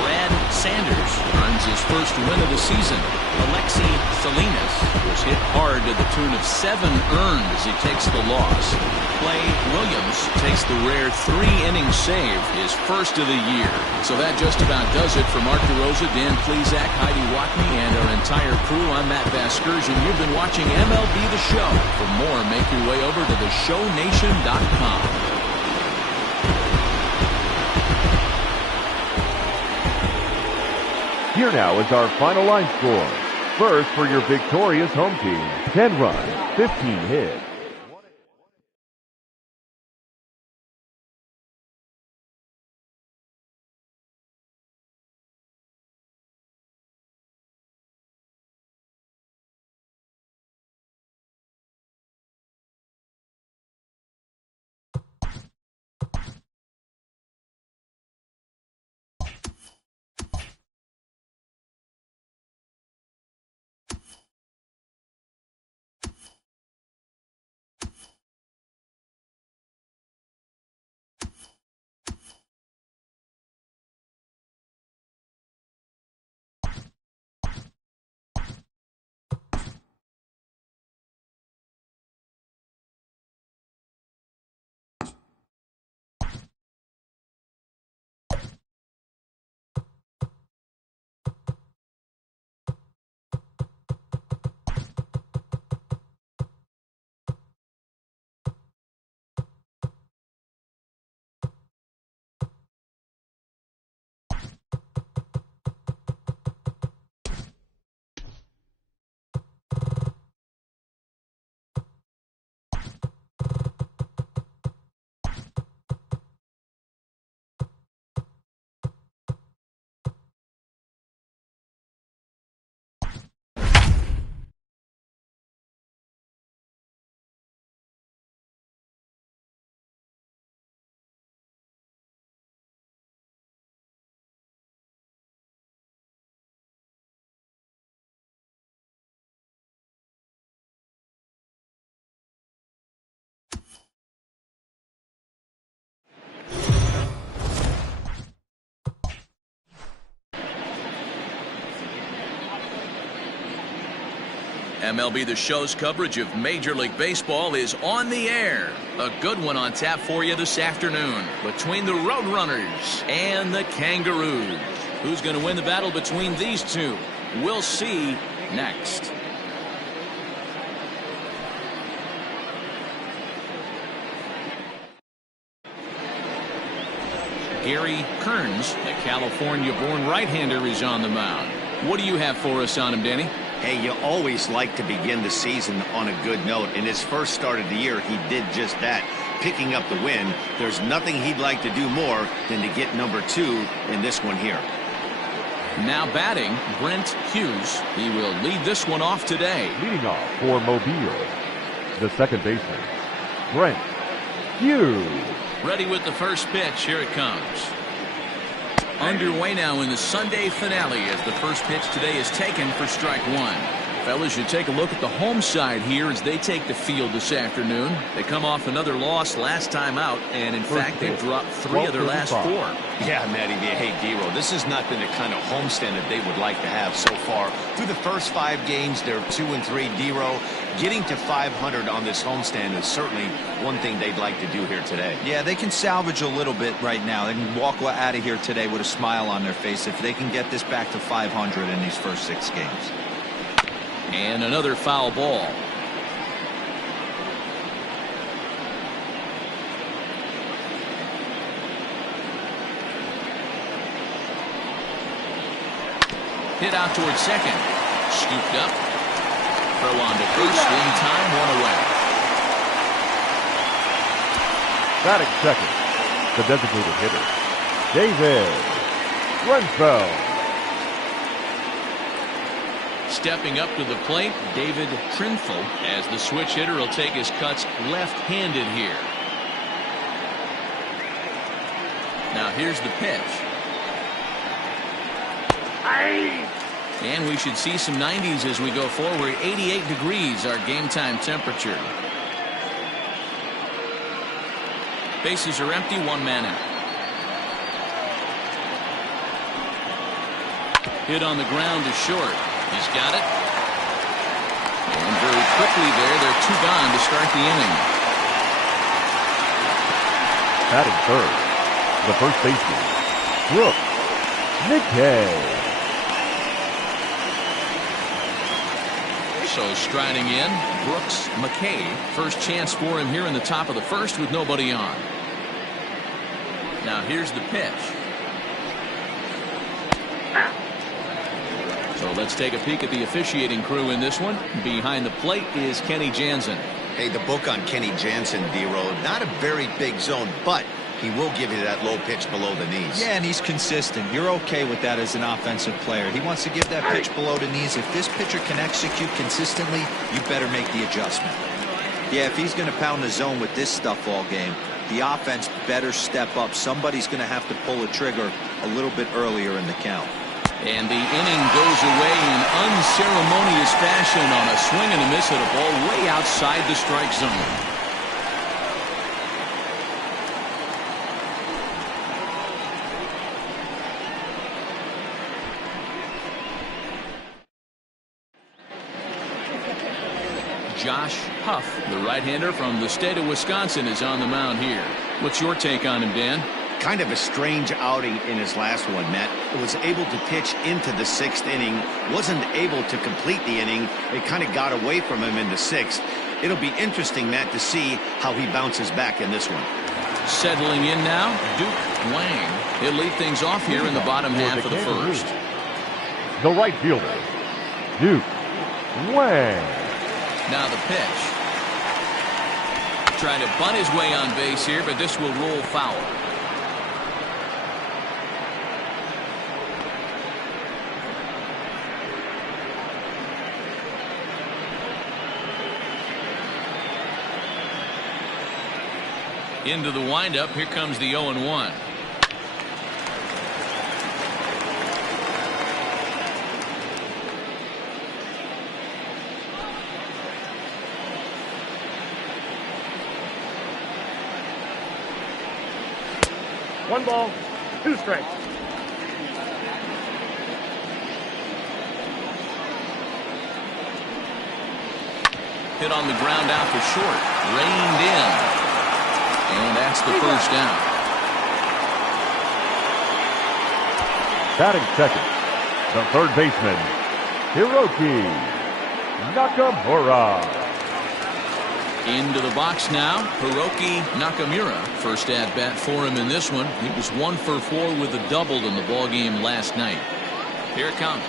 Brad Sanders earns his first win of the season. Alexi Salinas was hit hard to the tune of 7 earned as he takes the loss. Clay Williams takes the rare 3-inning save, his first of the year. So that just about does it for Mark DeRosa, Dan Plesac, Heidi Watney, and our entire crew. I'm Matt Vasgersian. You've been watching MLB The Show. For more, make your way over to theshownation.com. Here now is our final line score. First for your victorious home team, 10 runs, 15 hits. MLB The Show's coverage of Major League Baseball is on the air. A good one on tap for you this afternoon between the Roadrunners and the Kangaroos. Who's going to win the battle between these two? We'll see next. Gary Kearns, the California-born right-hander, is on the mound. What do you have for us on him, Danny? Hey, you always like to begin the season on a good note. In his first start of the year, he did just that, picking up the win. There's nothing he'd like to do more than to get number 2 in this one here. Now batting, Brent Hughes. He will lead this one off today. Leading off for Mobile, the second baseman, Brent Hughes. Ready with the first pitch. Here it comes. Underway now in the Sunday finale as the first pitch today is taken for strike 1. Fellas, you take a look at the home side here as they take the field this afternoon. They come off another loss last time out, and in fact, they've dropped 3 of their last 4. Yeah, Matty, hey, D-Roll, this has not been the kind of homestand that they would like to have so far. Through the first 5 games, they're 2-3. D-Roll, getting to 500 on this homestand is certainly one thing they'd like to do here today. Yeah, they can salvage a little bit right now. They can walk out of here today with a smile on their face if they can get this back to 500 in these first 6 games. And another foul ball. Hit out towards second. Scooped up. Throw on to first. In time, 1 away. Batting second, the designated hitter, David Renfeld. Stepping up to the plate, David Trinfel, as the switch hitter will take his cuts left-handed here. Now here's the pitch. And we should see some 90s as we go forward. 88 degrees, our game time temperature. Bases are empty, 1 man out. Hit on the ground to short. He's got it. And very quickly they're 2 gone to start the inning. Batting third, the first baseman, Brooks McKay. So striding in, Brooks McKay. First chance for him here in the top of the first with nobody on. Now here's the pitch. So let's take a peek at the officiating crew in this one. Behind the plate is Kenny Jansen. Hey, the book on Kenny Jansen, D-Roll, not a very big zone, but he will give you that low pitch below the knees. Yeah, and he's consistent. You're okay with that as an offensive player. He wants to give that pitch below the knees. If this pitcher can execute consistently, you better make the adjustment. Yeah, if he's going to pound the zone with this stuff all game, the offense better step up. Somebody's going to have to pull a trigger a little bit earlier in the count. And the inning goes away in unceremonious fashion on a swing and a miss at a ball way outside the strike zone. Josh Huff, the right-hander from the state of Wisconsin, is on the mound here. What's your take on him, Dan? Kind of a strange outing in his last one, Matt. Was able to pitch into the 6th inning, wasn't able to complete the inning. It kind of got away from him in the 6th. It'll be interesting, Matt, to see how he bounces back in this one. Settling in now, Duke Wang. He'll lead things off here in the bottom half of the first. The right fielder, Duke Wang. Now the pitch. Trying to bunt his way on base here, but this will roll foul. Into the windup. Here comes the 0-1. One ball, 2 strikes. Hit on the ground out for short. Reined in. And that's the first down. Batting second, the third baseman, Hiroki Nakamura. Into the box now, Hiroki Nakamura. First at bat for him in this one. He was 1 for 4 with a double in the ball game last night. Here it comes.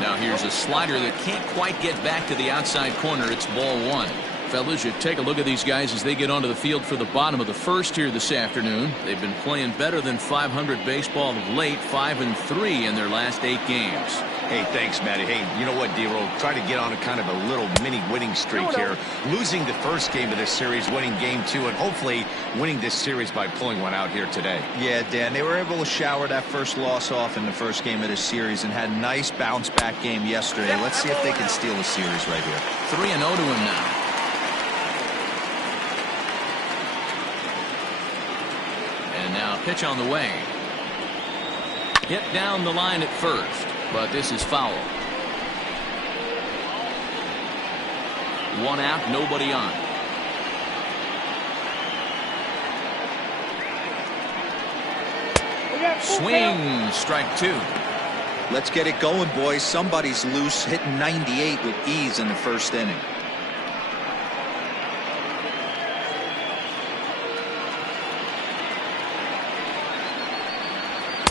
Now here's a slider that can't quite get back to the outside corner. It's ball 1. Fellas, you take a look at these guys as they get onto the field for the bottom of the first here this afternoon. They've been playing better than .500 baseball of late, 5-3 in their last 8 games. Hey, thanks, Matty. Hey, you know what, D-Roll? Try to get on a kind of a little mini winning streak here. Losing the first game of this series, winning game 2, and hopefully winning this series by pulling one out here today. Yeah, Dan, they were able to shower that first loss off in the first game of this series and had a nice bounce-back game yesterday. Let's see if they can steal the series right here. 3-0 to him now. And now pitch on the way. Hit down the line at first, but this is foul. 1 out, nobody on. Swing, strike 2. Let's get it going, boys. Somebody's loose, hitting 98 with ease in the first inning.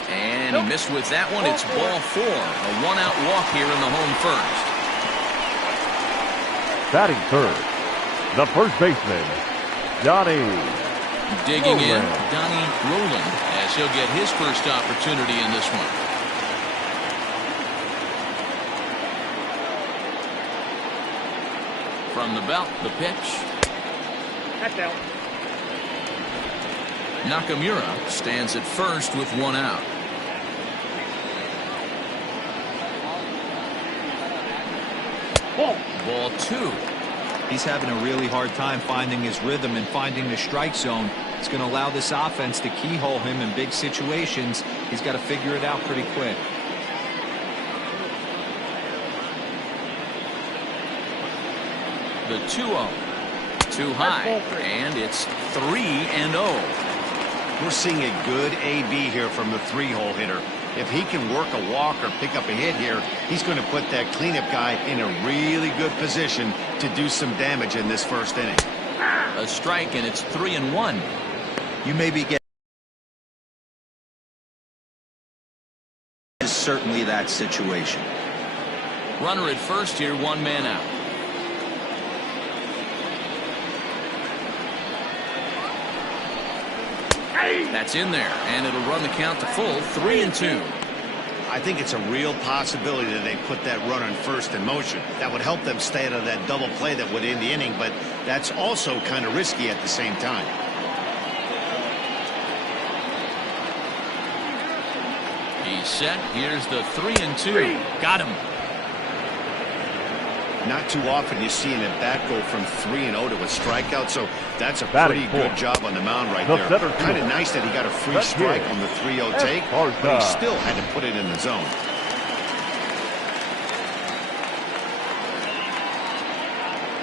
And he missed with that one. It's ball 4. A 1-out walk here in the home first. Batting third, the first baseman, Johnny Digging in, Roland. Donnie Roland, as he'll get his first opportunity in this one. From the belt, the pitch. That's out. Nakamura stands at first with 1 out. Ball 2. He's having a really hard time finding his rhythm and finding the strike zone. It's going to allow this offense to keyhole him in big situations. He's got to figure it out pretty quick. The 2-0. Too high. And it's 3-0. We're seeing a good AB here from the 3-hole hitter. If he can work a walk or pick up a hit here, he's going to put that cleanup guy in a really good position to do some damage in this first inning. A strike, and it's 3-1. You may be getting certainly that situation. Runner at first here, 1 man out. That's in there, and it'll run the count to full, 3-2. I think it's a real possibility that they put that runner in first in motion. That would help them stay out of that double play that would end the inning, but that's also kind of risky at the same time. He's set. Here's the 3-2. Got him. Not too often you see an at-bat go from 3-0 to a strikeout, so that's a Batting pretty good fourth. job on the mound right The there. center Kind of fielder. nice that he got a free That's strike good. on the 3-0 That's take, hard but he job. still had to put it in the zone.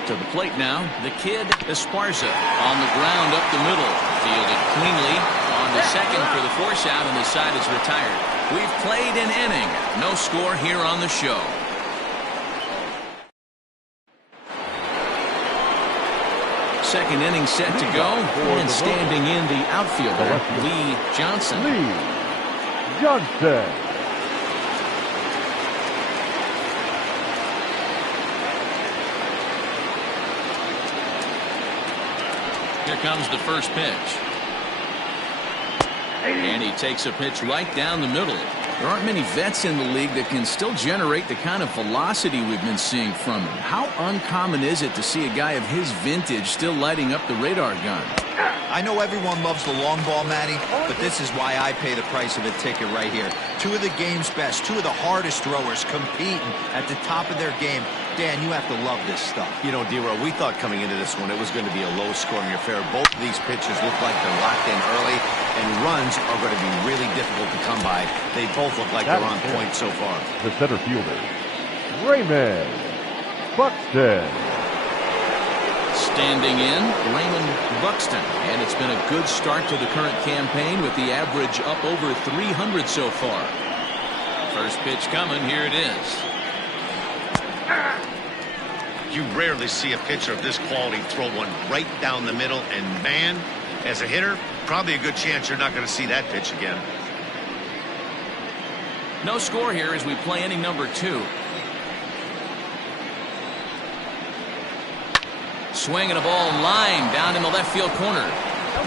To the plate now, the kid Esparza on the ground up the middle. Fielded cleanly on the second for the force out, and the side is retired. We've played an inning. No score here on the show. Second inning set to go, and standing in the outfielder, Lee Johnson. Lee Johnson. Here comes the first pitch. And he takes a pitch right down the middle. There aren't many vets in the league that can still generate the kind of velocity we've been seeing from him. How uncommon is it to see a guy of his vintage still lighting up the radar gun? I know everyone loves the long ball, Matty, but this is why I pay the price of a ticket right here. 2 of the game's best, 2 of the hardest throwers competing at the top of their game. Dan, you have to love this stuff. You know, D-Row, we thought coming into this one it was going to be a low-scoring affair. Both of these pitches look like they're locked in early, and runs are going to be really difficult to come by. They both look like they're on point so far. The center fielder, Raymond Buxton. Standing in, Raymond Buxton. And it's been a good start to the current campaign with the average up over 300 so far. First pitch coming. Here it is. You rarely see a pitcher of this quality throw one right down the middle, and man, as a hitter, probably a good chance you're not going to see that pitch again. No score here as we play inning number 2. Swinging a ball line down in the left field corner,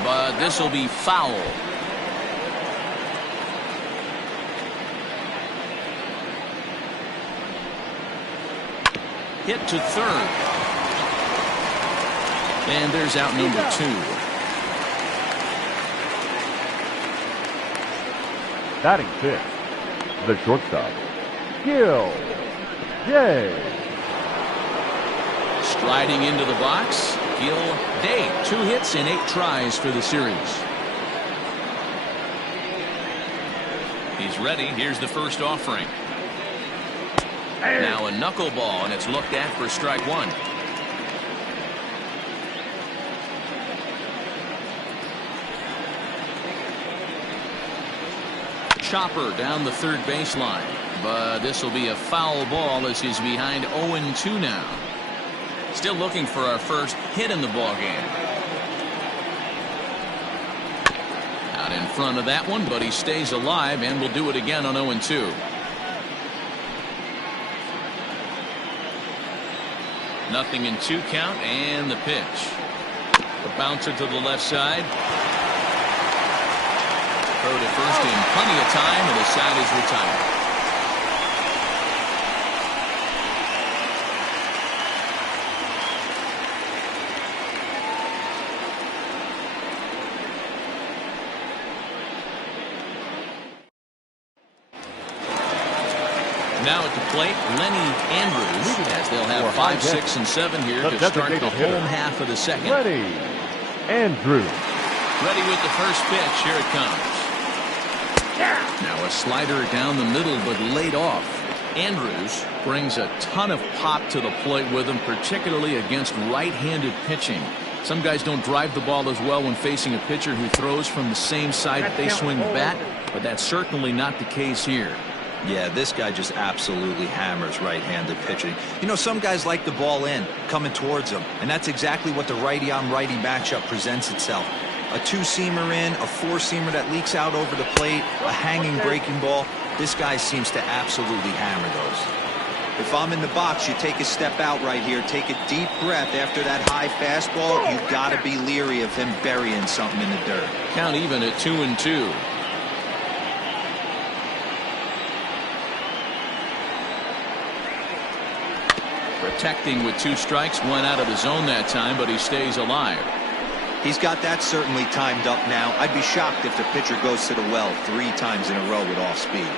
but this will be foul. Hit to third. And there's out number 2. Batting 6, the shortstop, Gil Day. Striding into the box, Gil Day. 2 hits in 8 tries for the series. He's ready. Here's the first offering. Now a knuckleball, and it's looked at for strike 1. Chopper down the third baseline, but this will be a foul ball as he's behind 0-2 now. Still looking for our first hit in the ball game. Out in front of that one, but he stays alive and will do it again on 0-2. Nothing in 2 count, and the pitch. The bouncer to the left side. Throw to first in plenty of time, and the side is retired. Now at the plate, Lenny Andrews, as they'll have 5, 6, and 7 here to start the home half of the second. Lenny Andrews. Ready with the first pitch. Here it comes. Now a slider down the middle, but laid off. Andrews brings a ton of pop to the plate with him, particularly against right-handed pitching. Some guys don't drive the ball as well when facing a pitcher who throws from the same side that they swing the bat, but that's certainly not the case here. Yeah, this guy just absolutely hammers right-handed pitching. You know, some guys like the ball in, coming towards them, and that's exactly what the righty-on-righty matchup presents itself. A 2-seamer in, a 4-seamer that leaks out over the plate, a hanging breaking ball. This guy seems to absolutely hammer those. If I'm in the box, you take a step out right here, take a deep breath after that high fastball. You've got to be leery of him burying something in the dirt. Count even at 2-2. Protecting with 2 strikes, 1 out of the zone that time, but he stays alive. He's got that certainly timed up now. I'd be shocked if the pitcher goes to the well 3 times in a row with off speed.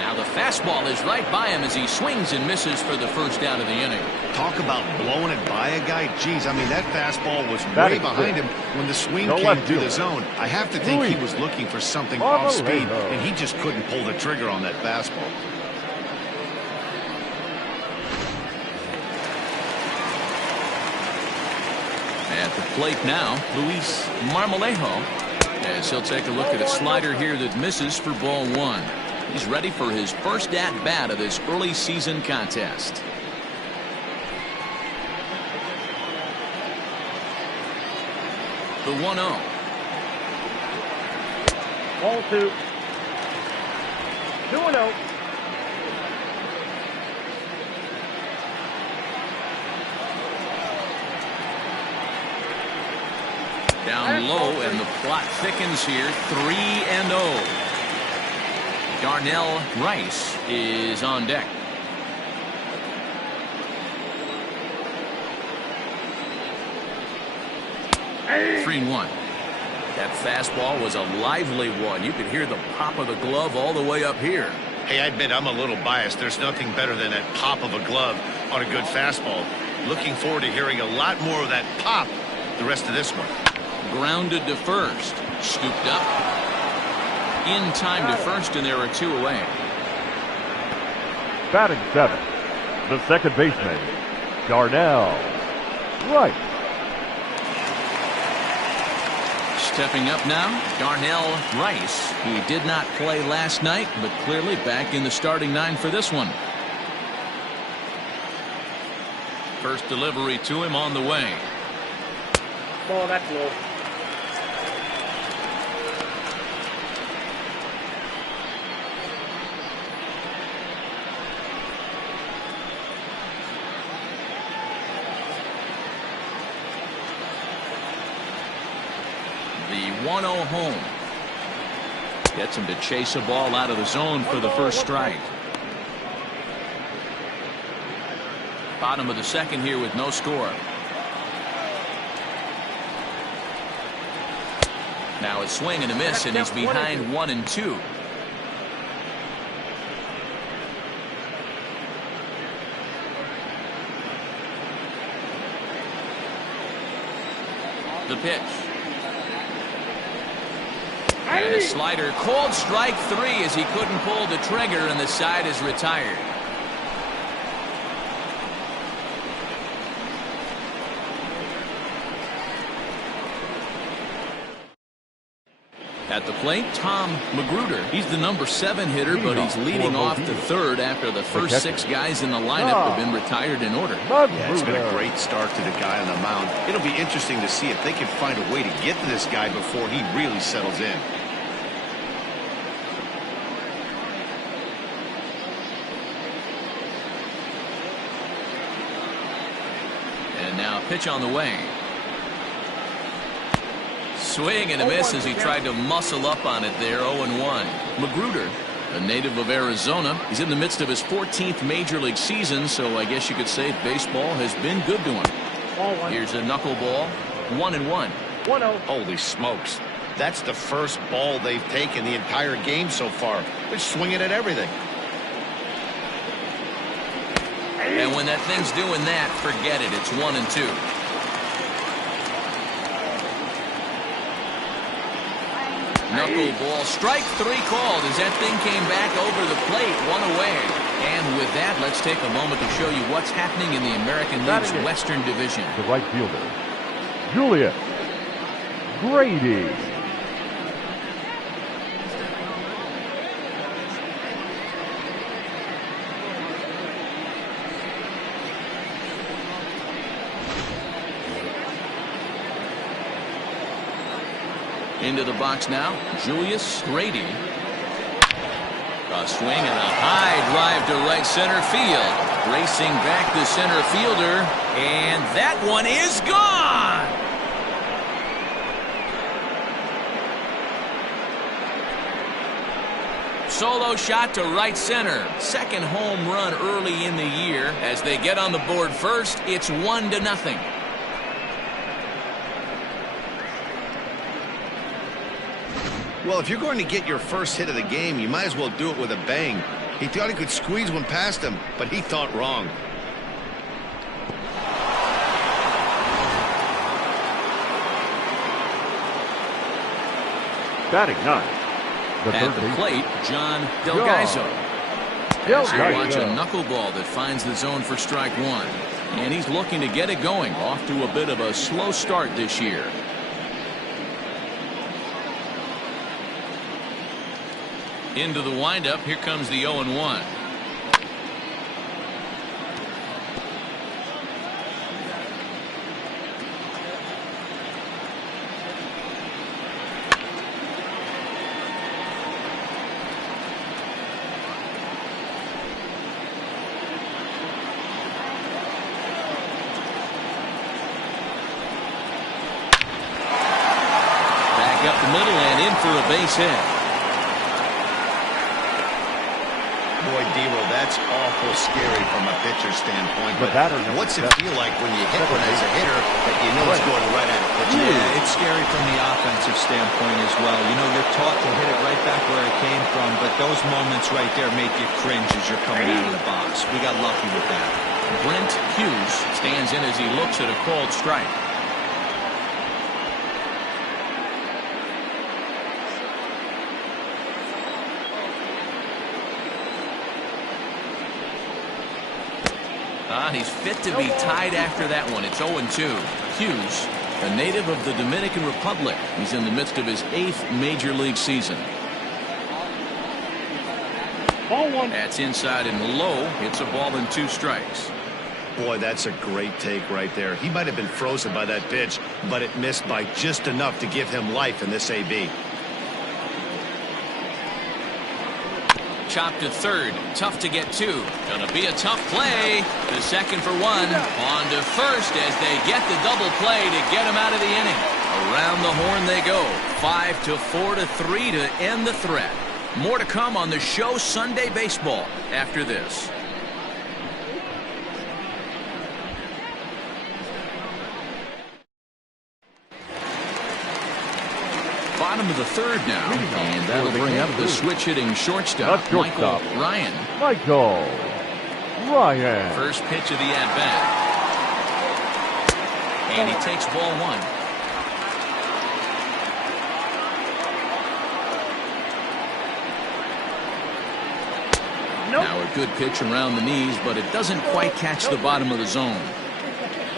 Now the fastball is right by him as he swings and misses for the first out of the inning. Talk about blowing it by a guy. Geez, I mean, that fastball was way behind him when the swing came to the zone. I have to think he was looking for something off speed, and he just couldn't pull the trigger on that fastball. At the plate now, Luis Marmolejo, as he'll take a look at a slider here that misses for ball 1. He's ready for his first at-bat of this early season contest. The 1-0. Ball 2. 2-0. Down low, and the plot thickens here. 3-0. Darnell Rice is on deck. Hey. 3-1. That fastball was a lively one. You could hear the pop of the glove all the way up here. Hey, I admit I'm a little biased. There's nothing better than that pop of a glove on a good fastball. Looking forward to hearing a lot more of that pop the rest of this one. Grounded to first. Scooped up. In time to first, and there are 2 away. Batting 7, the second baseman, Darnell. Right. Stepping up now, Darnell Rice. He did not play last night, but clearly back in the starting 9 for this one. First delivery to him on the way. Ball, that's low. The 1-0 home. Gets him to chase a ball out of the zone for the first strike. Bottom of the second here with no score. Now a swing and a miss, and he's behind 1-2. The pitch. And a slider, called strike 3 as he couldn't pull the trigger, and the side is retired. At the plate, Tom Magruder. He's the number 7 hitter, but he's leading off the third after the first 6 guys in the lineup have been retired in order. Yeah, it's been a great start to the guy on the mound. It'll be interesting to see if they can find a way to get to this guy before he really settles in. And now pitch on the way. Swing and a miss as he tried to muscle up on it there. 0-1. Magruder, a native of Arizona. He's in the midst of his 14th major league season, so I guess you could say baseball has been good to him. Here's a knuckleball. 1-1. 1-0. Holy smokes. That's the first ball they've taken the entire game so far. They're swinging at everything. And when that thing's doing that, forget it. It's 1-2. Knuckleball, strike 3 called as that thing came back over the plate, 1 away. And with that, let's take a moment to show you what's happening in the American League's Western Division. The right fielder, Julius Grady. Into the box now, Julius Grady. A swing and a high drive to right center field. Racing back the center fielder, and that one is gone. Solo shot to right center. Second home run early in the year. As they get on the board first, it's 1-0. Well, if you're going to get your first hit of the game, you might as well do it with a bang. He thought he could squeeze one past him, but he thought wrong. Batting 9. At the plate, John Delgaizo. As you watch a knuckleball that finds the zone for strike 1. And he's looking to get it going. Off to a bit of a slow start this year. Into the windup, here comes the 0-1. Back up the middle and in for a base hit. Boy, Dero, that's awful scary from a pitcher standpoint. But what's it feel like when you hit one as a hitter that you know it's going right at a pitcher? Yeah, it's scary from the offensive standpoint as well. You know, you're taught to hit it right back where it came from, but those moments right there make you cringe as you're coming out of the box. We got lucky with that. Brent Hughes stands in as he looks at a called strike. He's fit to be tied after that one. It's 0-2. Hughes, a native of the Dominican Republic. He's in the midst of his 8th major league season. Ball one. That's inside and low. It's a ball and 2 strikes. Boy, that's a great take right there. He might have been frozen by that pitch, but it missed by just enough to give him life in this AB. Chopped to third. Tough to get to. Gonna be a tough play. The second for 1. On to first as they get the double play to get him out of the inning. Around the horn they go. 5-4 to 3 to end the threat. More to come on the show Sunday Baseball after this. Bottom of the third now, and that'll bring up the switch-hitting shortstop, Michael Ryan. First pitch of the at-bat. And he takes ball 1. Nope. Now a good pitch around the knees, but it doesn't quite catch the bottom of the zone.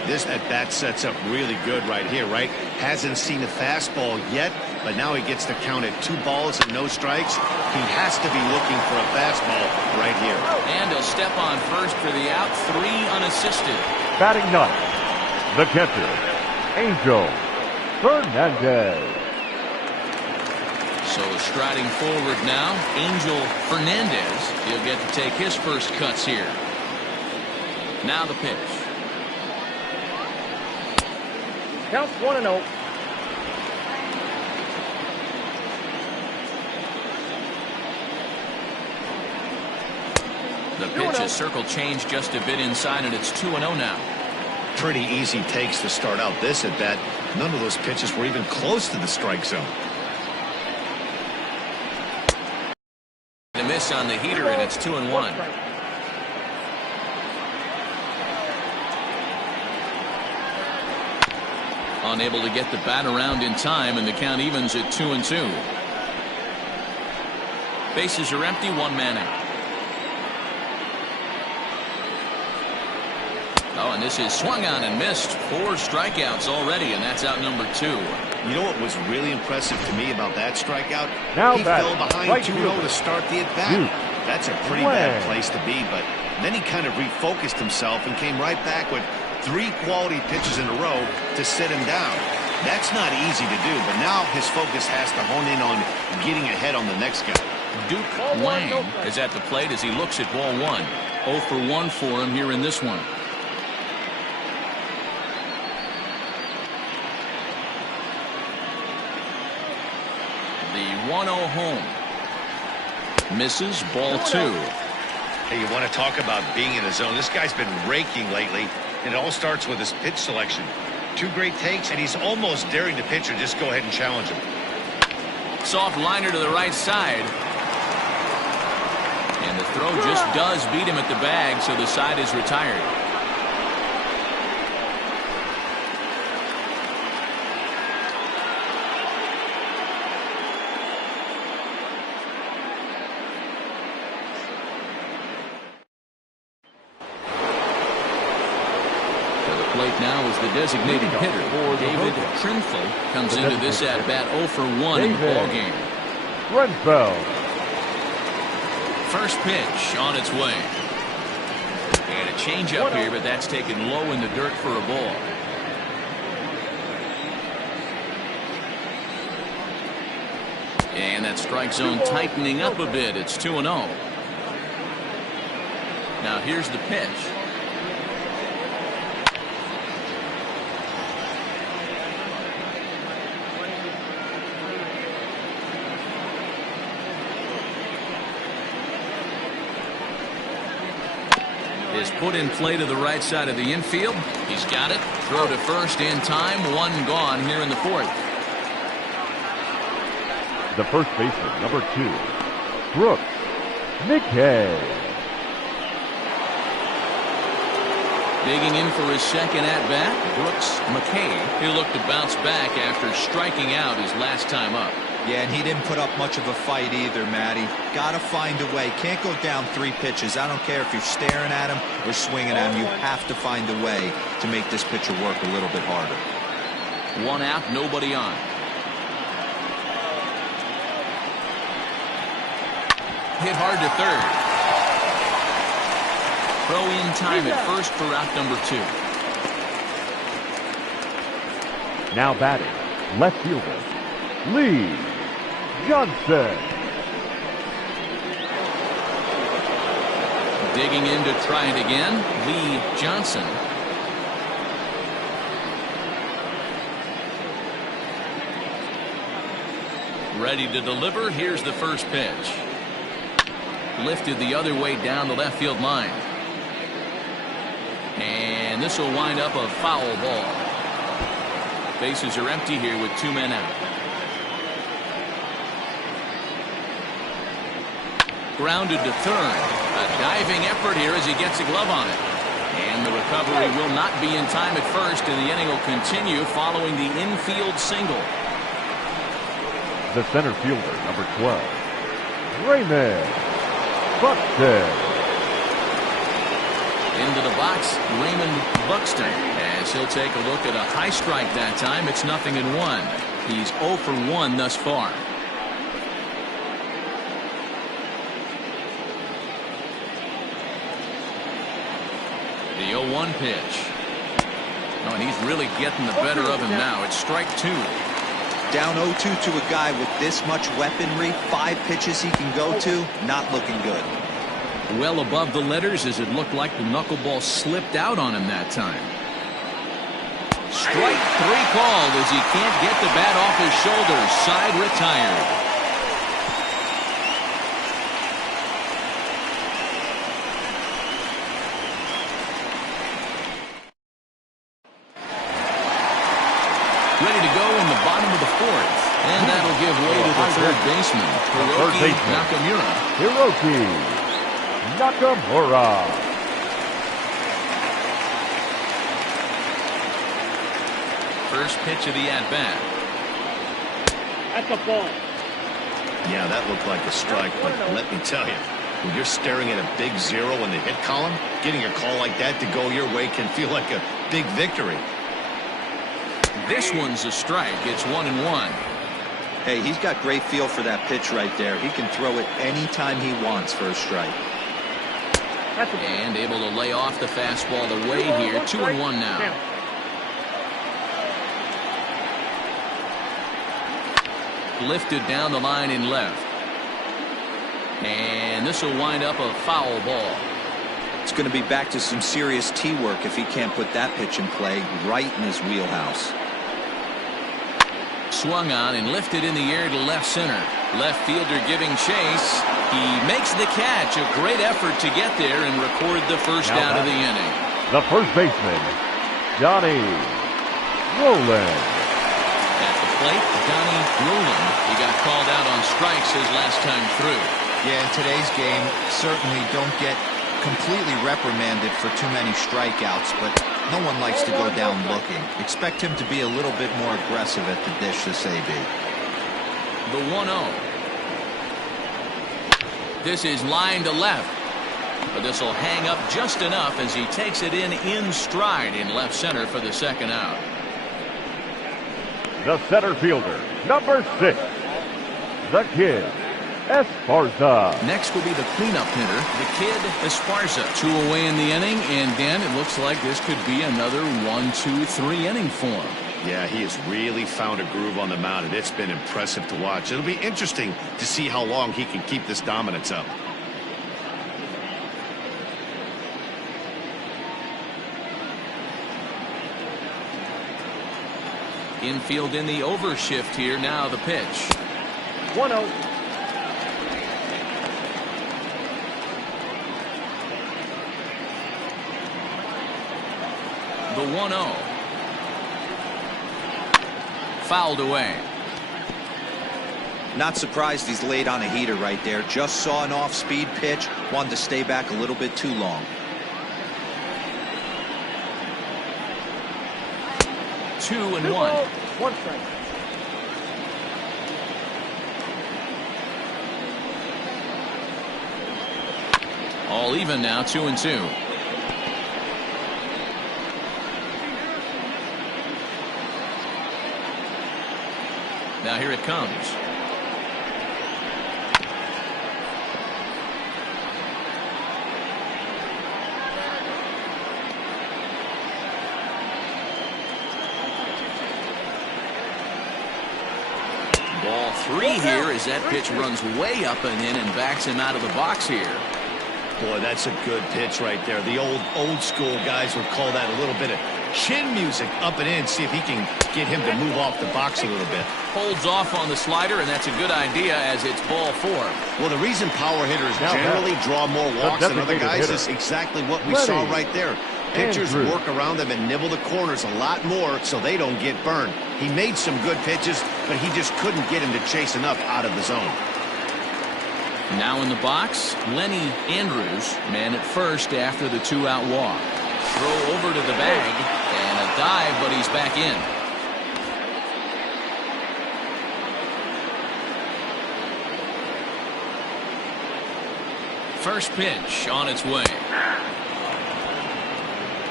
This at-bat sets up really good right here, right? Hasn't seen a fastball yet, but now he gets to count at 2 balls and no strikes. He has to be looking for a fastball right here. And he'll step on first for the out, 3 unassisted. Batting 9th, the catcher, Angel Fernandez. So striding forward now, Angel Fernandez. He'll get to take his first cuts here. Now the pitch. Counts 1-0. The pitch is circle change just a bit inside, and it's 2-0 now. Pretty easy takes to start out this at bat. None of those pitches were even close to the strike zone. A miss on the heater, and it's 2-1. Unable to get the bat around in time, and the count evens at 2-2. Bases are empty, 1 man out. Oh, and this is swung on and missed. 4 strikeouts already, and that's out number 2. You know what was really impressive to me about that strikeout? Now he fell behind 2-0 to start the at-bat. That's a pretty bad place to be, but then he kind of refocused himself and came right back with 3 quality pitches in a row to sit him down. That's not easy to do, but now his focus has to hone in on getting ahead on the next guy. Duke Wang is at the plate as he looks at ball 1. 0 for 1 for him here in this one. The 1-0 home. Misses, ball 2. Hey, you want to talk about being in the zone? This guy's been raking lately, and it all starts with his pitch selection. 2 great takes, and he's almost daring the pitcher just go ahead and challenge him. Soft liner to the right side. And the throw just does beat him at the bag, so the side is retired. Plate now is the designated hitter. David Trimfel comes into this at bat 0 for 1 in the ball game. First pitch on its way. And a changeup here, but that's taken low in the dirt for a ball. And that strike zone tightening up a bit. It's 2-0. Now here's the pitch. Is put in play to the right side of the infield. He's got it. Throw to first in time. 1 gone here in the 4th. The first baseman, number 2, Brooks McKay. Digging in for his second at-bat, Brooks McKay. He'll look to bounce back after striking out his last time up. Yeah, and he didn't put up much of a fight either, Matty. Got to find a way. Can't go down 3 pitches. I don't care if you're staring at him or swinging at him. You have to find a way to make this pitcher work a little bit harder. 1 out, nobody on. Hit hard to third. Throw in time at first for out number 2. Now batting, left fielder, Lee Johnson. Digging in to try it again, Lee Johnson. Ready to deliver. Here's the first pitch. Lifted the other way down the left field line. And this will wind up a foul ball. Bases are empty here with 2 men out. Grounded to third. A diving effort here as he gets a glove on it. And the recovery will not be in time at first, and the inning will continue following the infield single. The center fielder, number 12, Raymond Buxton. Into the box, Raymond Buxton, as he'll take a look at a high strike that time. It's 0-1. He's 0 for 1 thus far. The 0-1 pitch. Oh, and he's really getting the better of him now. It's strike 2. Down 0-2 to a guy with this much weaponry, 5 pitches he can go to, not looking good. Well above the letters, as it looked like the knuckleball slipped out on him that time. Strike 3 called as he can't get the bat off his shoulders. Side retired. Ready to go in the bottom of the 4th. And that'll give way to the third baseman, Hiroki Nakamura. Hiroki Nakamura. First pitch of the at-bat. That's a ball. Yeah, that looked like a strike, but let me tell you, when you're staring at a big 0 in the hit column, getting a call like that to go your way can feel like a big victory. This one's a strike. It's 1-1. Hey, he's got great feel for that pitch right there. He can throw it anytime he wants for a strike. And able to lay off the fastball away here. 2-1 now. Lifted down the line in left. And this will wind up a foul ball. It's going to be back to some serious tee work if he can't put that pitch in play right in his wheelhouse. Swung on and lifted in the air to left center. Left fielder giving chase. He makes the catch. A great effort to get there and record the first out of the inning. The first baseman, Johnny Roland. At the plate, Johnny Roland. He got called out on strikes his last time through. Yeah, in today's game, certainly don't get completely reprimanded for too many strikeouts, but no one likes to go down looking. Expect him to be a little bit more aggressive at the dish this AB. The 1-0. This is line to left. But this will hang up just enough as he takes it in stride in left center for the second out. The center fielder, number 6, the Kid Esparza. Next will be the cleanup hitter, the Kid Esparza. 2 away in the inning, and Dan, it looks like this could be another 1-2-3 inning for him. Yeah, he has really found a groove on the mound, and it's been impressive to watch. It'll be interesting to see how long he can keep this dominance up. Infield in the overshift here. Now the pitch. 1-0. The 1-0. Fouled away. Not surprised he's laid on a heater right there. Just saw an off-speed pitch. Wanted to stay back a little bit too long. 2-1. 1 strike. All even now, 2-2. Now here it comes. Ball 3 here as that pitch runs way up and in and backs him out of the box here. Boy, that's a good pitch right there. The old school guys would call that a little bit of chin music up and in. See if he can get him to move off the box a little bit. Holds off on the slider, and that's a good idea as it's ball 4. Well, the reason power hitters generally draw more walks than other guys is exactly what we saw right there. Pitchers work around them and nibble the corners a lot more so they don't get burned. He made some good pitches, but he just couldn't get him to chase enough out of the zone. Now in the box, Lenny Andrews, man at first after the 2-out walk. Throw over to the bag, and a dive, but he's back in. First pitch on its way.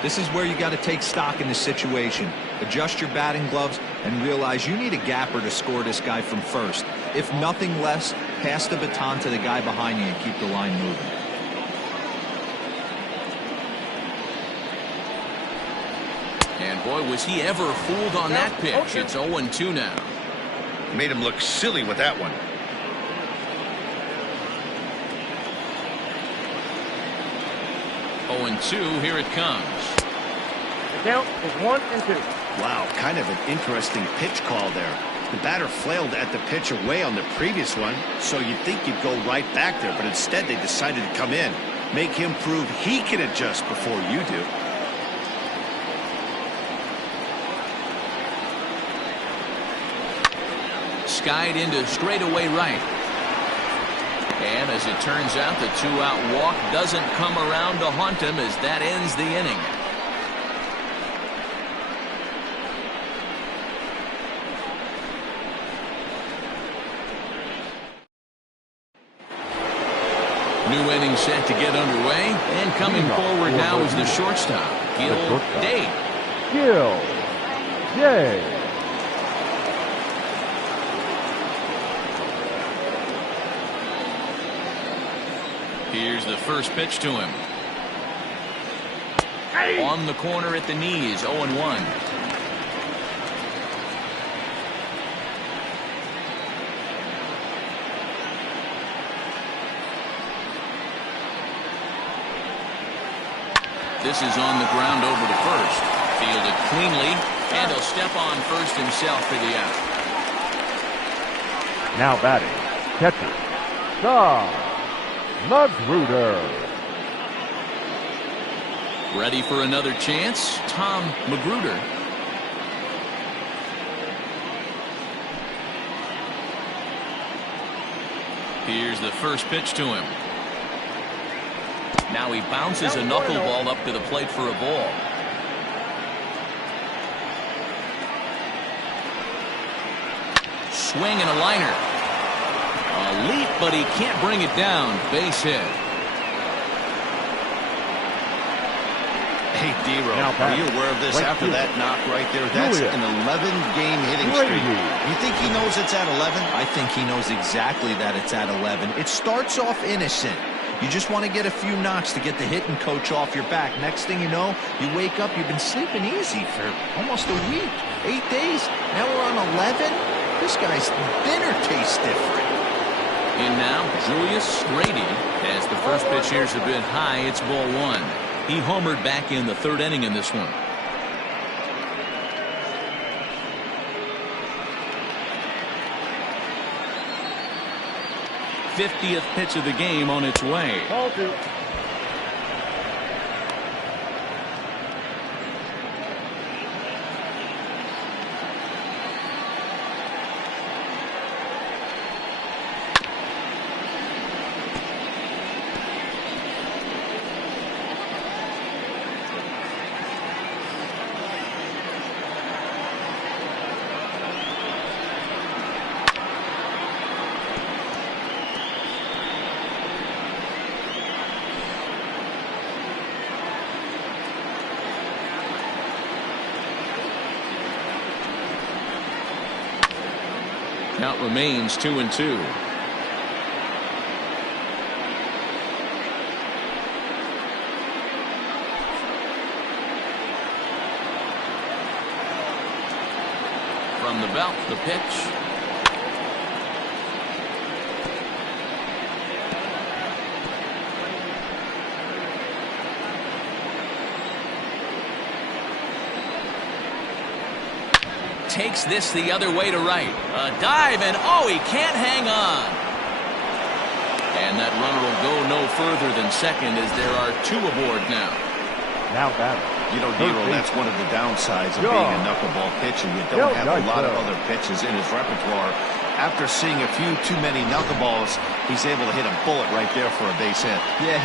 This is where you got to take stock in the situation. Adjust your batting gloves and realize you need a gapper to score this guy from first. If nothing less, pass the baton to the guy behind you and keep the line moving. And boy, was he ever fooled on that pitch. It's 0-2 now. Made him look silly with that one. 0-2, here it comes. The count is 1-2. Wow, kind of an interesting pitch call there. The batter flailed at the pitch away on the previous one, so you'd think you'd go right back there, but instead they decided to come in. Make him prove he can adjust before you do. Skied into straightaway right. And as it turns out, the 2-out walk doesn't come around to haunt him as that ends the inning. New inning set to get underway, and coming forward now is the shortstop, Gil Day. Gil Day. Here's the first pitch to him. On the corner at the knees, 0-1. This is on the ground over to first. Fielded cleanly, and he'll step on first himself for the out. Now batting, catcher, Tom Magruder. Ready for another chance, Tom Magruder. Here's the first pitch to him. Now he bounces a knuckleball up to the plate for a ball. Swing and a liner. A leap, but he can't bring it down. Base hit. Hey, D-Row, are you aware of this after that knock right there? That's an 11-game hitting streak. You think he knows it's at 11? I think he knows exactly that it's at 11. It starts off innocent. You just want to get a few knocks to get the hitting coach off your back. Next thing you know, you wake up, you've been sleeping easy for almost a week, 8 days. Now we're on 11. This guy's dinner tastes different. And now Julius Grady, as the first pitch here's a bit high, it's ball 1. He homered back in the 3rd inning in this one. '50th pitch of the game on its way. Ball 2. Count remains 2-2. From the belt, the pitch. Takes this the other way to right. A dive, and oh, he can't hang on. And that runner will go no further than second as there are 2 aboard now. Now that. You know, Nero, that's one of the downsides of being a knuckleball pitcher. You don't have a lot of other pitches in his repertoire. After seeing a few too many knuckleballs, he's able to hit a bullet right there for a base hit. Yeah,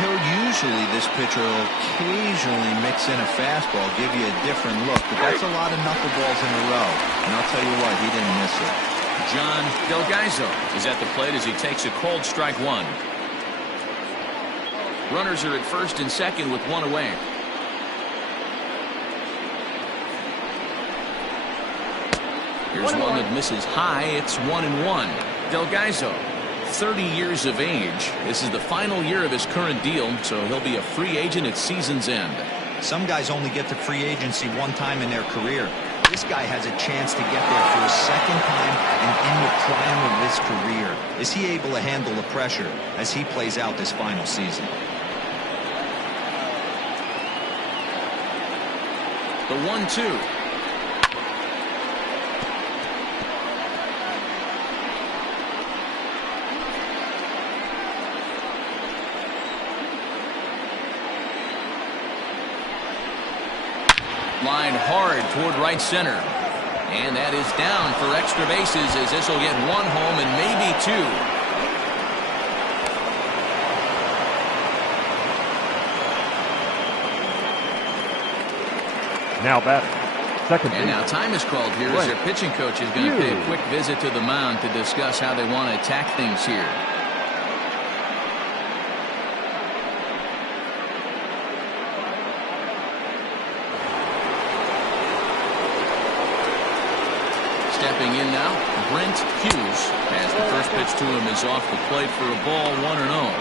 this pitcher will occasionally mix in a fastball, give you a different look, but that's a lot of knuckleballs in a row. And I'll tell you what, he didn't miss it. John Delgaizo is at the plate as he takes a cold strike 1. Runners are at first and second with 1 away. Here's one that misses high. It's 1-1. Delgaizo, 30 years of age. This is the final year of his current deal, so he'll be a free agent at season's end. Some guys only get to free agency 1 time in their career. This guy has a chance to get there for a second time and in the prime of his career. Is he able to handle the pressure as he plays out this final season? The 1-2. Line hard toward right center. And that is down for extra bases as this will get 1 home and maybe 2. Now batting. Second base. And now time is called here as their pitching coach is going to pay a quick visit to the mound to discuss how they want to attack things here. Stepping in now, Brent Hughes, as the first pitch to him is off the plate for a ball, 1-0.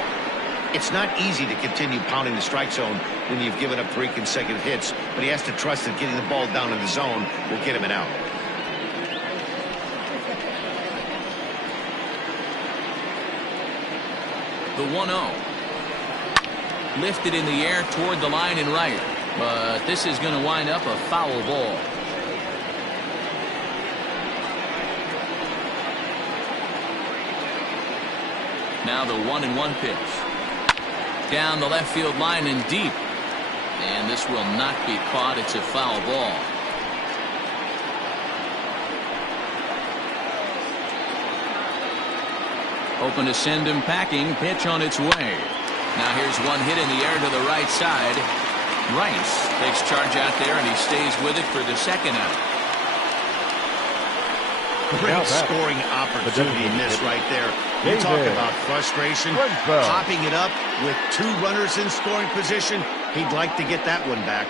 It's not easy to continue pounding the strike zone when you've given up 3 consecutive hits, but he has to trust that getting the ball down in the zone will get him an out. The 1-0. Lifted in the air toward the line and right, but this is going to wind up a foul ball. Now the 1-1 pitch. Down the left field line and deep. And this will not be caught. It's a foul ball. Open to send him packing. Pitch on its way. Now here's one hit in the air to the right side. Rice takes charge out there and he stays with it for the second out. Great scoring opportunity missed right there. You talk about frustration. Popping it up with 2 runners in scoring position. He'd like to get that one back.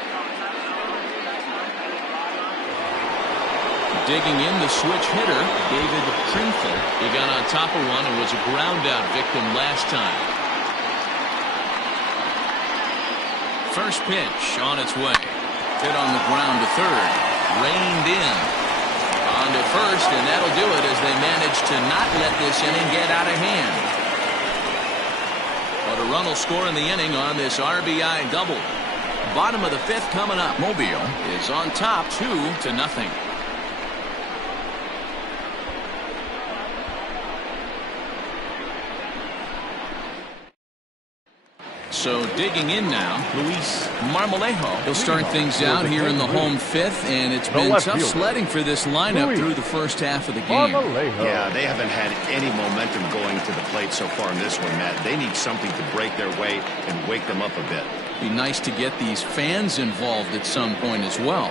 Digging in, the switch hitter, David Trinfel. He got on top of one and was a ground out victim last time. First pitch on its way. Hit on the ground to third. Reined in. On to first, and that'll do it as they manage to not let this inning get out of hand. But a run will score in the inning on this RBI double. Bottom of the 5th coming up. Mobile is on top 2-0. So digging in now, Luis Marmolejo. He'll start things out here in the home 5th, and it's been tough sledding for this lineup through the first half of the game. Yeah, they haven't had any momentum going to the plate so far in this one, Matt. They need something to break their way and wake them up a bit. Be nice to get these fans involved at some point as well.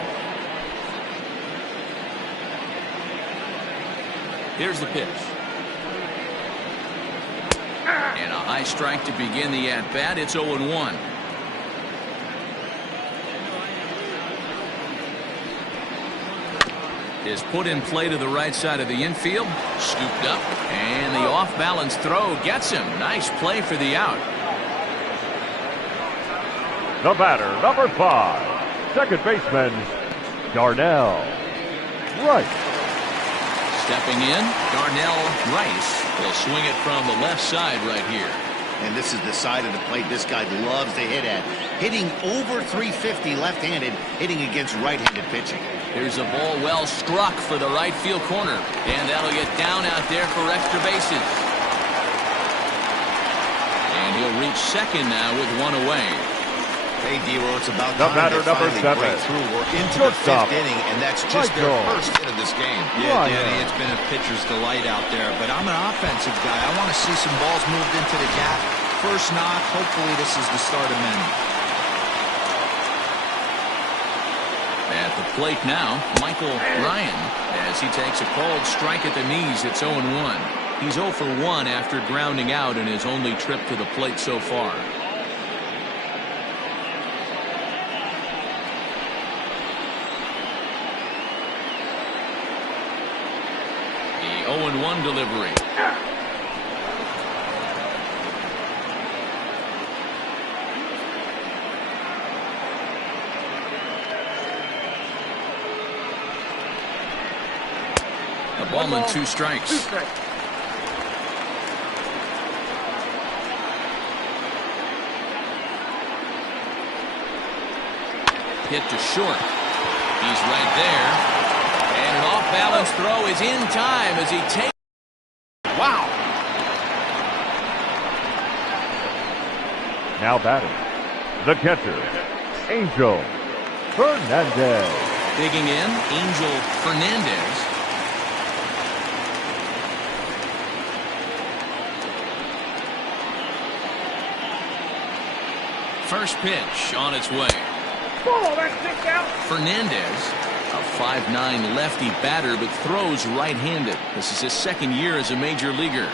Here's the pitch. And a high strike to begin the at-bat. It's 0-1. is put in play to the right side of the infield. Scooped up. And the off-balance throw gets him. Nice play for the out. The batter, number 5, second baseman, Darnell Rice. Stepping in, Darnell Rice will swing it from the left side right here. And this is the side of the plate this guy loves to hit at. Hitting over 350 left-handed, hitting against right-handed pitching. Here's a ball well struck for the right field corner. And that'll get down out there for extra bases. And he'll reach second now with one away. Hey, D-Roll, it's about the time batter, they number finally 7. break through. We're into the 5th inning, and that's just their first hit of this game. Yeah, Danny, it's been a pitcher's delight out there, but I'm an offensive guy. I want to see some balls moved into the gap. First knock, hopefully this is the start of many. At the plate now, Michael Ryan, as he takes a called strike at the knees. It's 0-1. He's 0 for 1 after grounding out in his only trip to the plate so far. The 0-1 delivery. A ball and 2 strikes. Hit to short. He's right there. And an off-balance throw is in time as he takes. Wow. Now batting, the catcher, Angel Fernandez. Digging in, Angel Fernandez. First pitch on its way. Fernandez, a 5'9" lefty batter, but throws right-handed. This is his second year as a major leaguer.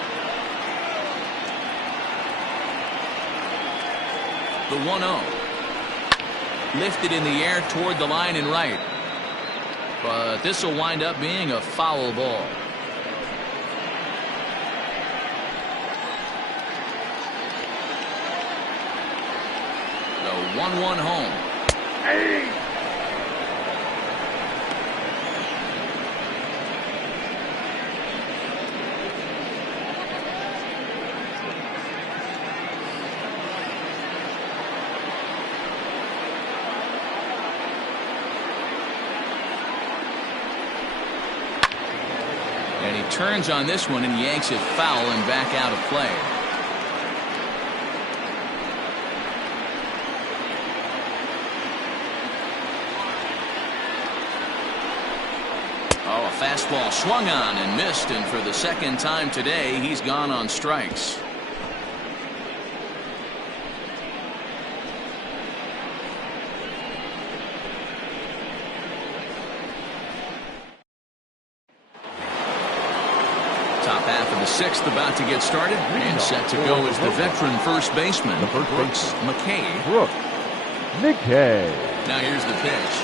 The 1-0. Lifted in the air toward the line and right. But this will wind up being a foul ball. The 1-1 home. Hey. And he turns on this one and yanks it foul and back out of play. Oh, a fastball swung on and missed, and for the second time today, he's gone on strikes. Top half of the 6th about to get started, and set to go is the veteran first baseman, Brooks McKay. Brooks McKay. Now here's the pitch.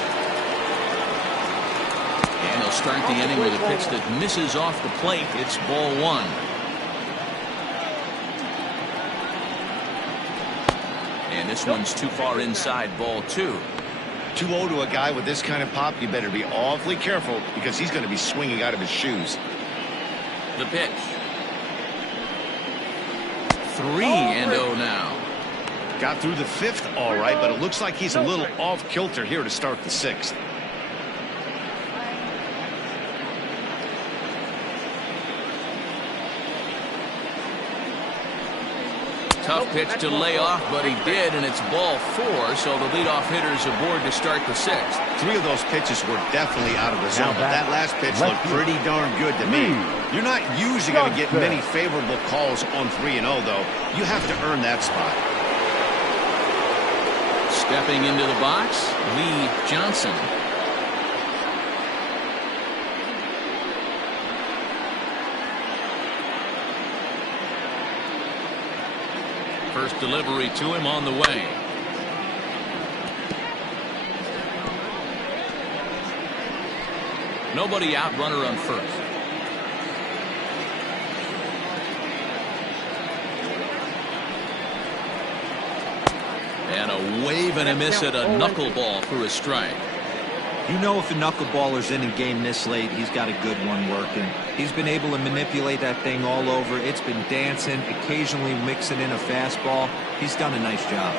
And he'll start the inning with a pitch that misses off the plate. It's ball 1. And this one's too far inside, ball 2. 2-0 to a guy with this kind of pop, you better be awfully careful because he's going to be swinging out of his shoes. The pitch. 3-0 now. Got through the 5th all right, but it looks like he's a little off kilter here to start the 6th. Tough pitch to lay off, but he did, and it's ball 4, so the leadoff hitter's aboard to start the 6th. 3 of those pitches were definitely out of the zone, but that last pitch looked pretty darn good to me. You're not usually going to get many favorable calls on 3-0, though. You have to earn that spot. Stepping into the box, Lee Johnson. First delivery to him on the way. Nobody out, runner on first. And a wave and a miss at a knuckleball for a strike. You know, if a knuckleballer's in a game this late, he's got a good one working. He's been able to manipulate that thing all over. It's been dancing, occasionally mixing in a fastball. He's done a nice job.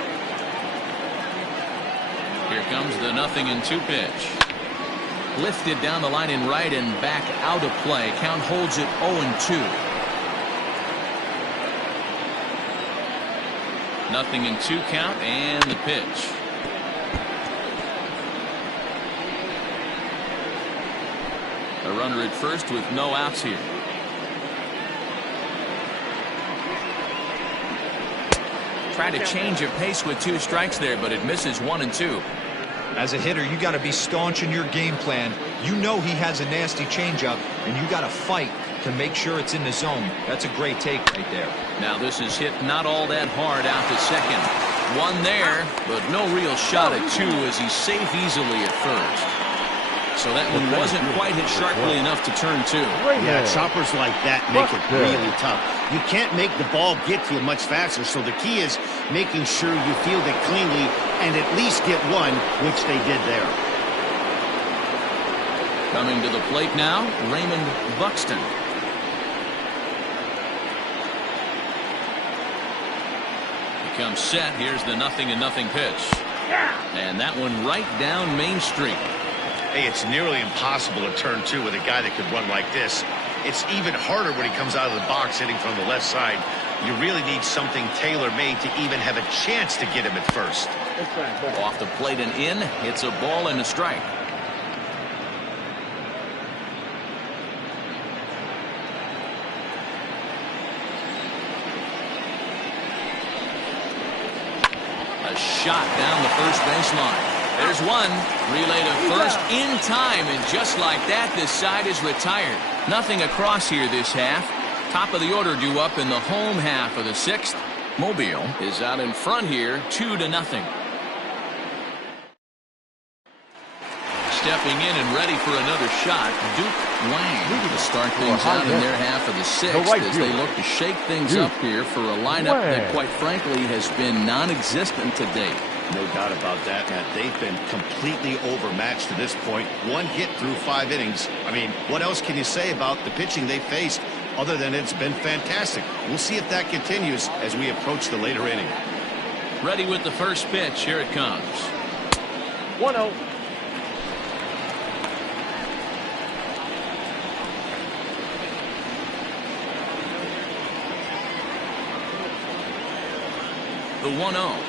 Here comes the 0-2 pitch. Lifted down the line in right and back out of play. Count holds it 0-2. 0-2 count and the pitch. A runner at first with no outs here. Try to change of pace with 2 strikes there, but it misses 1-2. As a hitter, you got to be staunch in your game plan. You know he has a nasty changeup, and you got to fight to make sure it's in the zone. That's a great take right there. Now this is hit not all that hard out to second. One there, but no real shot at 2 as he's safe easily at first. So that one wasn't quite hit sharply enough to turn 2. Yeah, choppers like that make it really tough. You can't make the ball get to you much faster, so the key is making sure you field it cleanly and at least get one, which they did there. Coming to the plate now, Raymond Buxton. He comes set. Here's the 0-0 pitch. And that one right down Main Street. Hey, it's nearly impossible to turn 2 with a guy that could run like this. It's even harder when he comes out of the box hitting from the left side. You really need something tailor-made to even have a chance to get him at first. Off the plate and in. It's a ball and a strike. A shot down the first baseline. There's one. Relay to first in time, and just like that, this side is retired. Nothing across here this half. Top of the order due up in the home half of the 6th. Mobile is out in front here, 2-0. Stepping in and ready for another shot, Duke Wang to start things out in their half of the 6th as they look to shake things up here for a lineup that, quite frankly, has been non-existent to date. No doubt about that, Matt. They've been completely overmatched to this point. 1 hit through 5 innings. I mean, what else can you say about the pitching they faced other than it's been fantastic? We'll see if that continues as we approach the later inning. Ready with the first pitch. Here it comes. 1-0. The 1-0.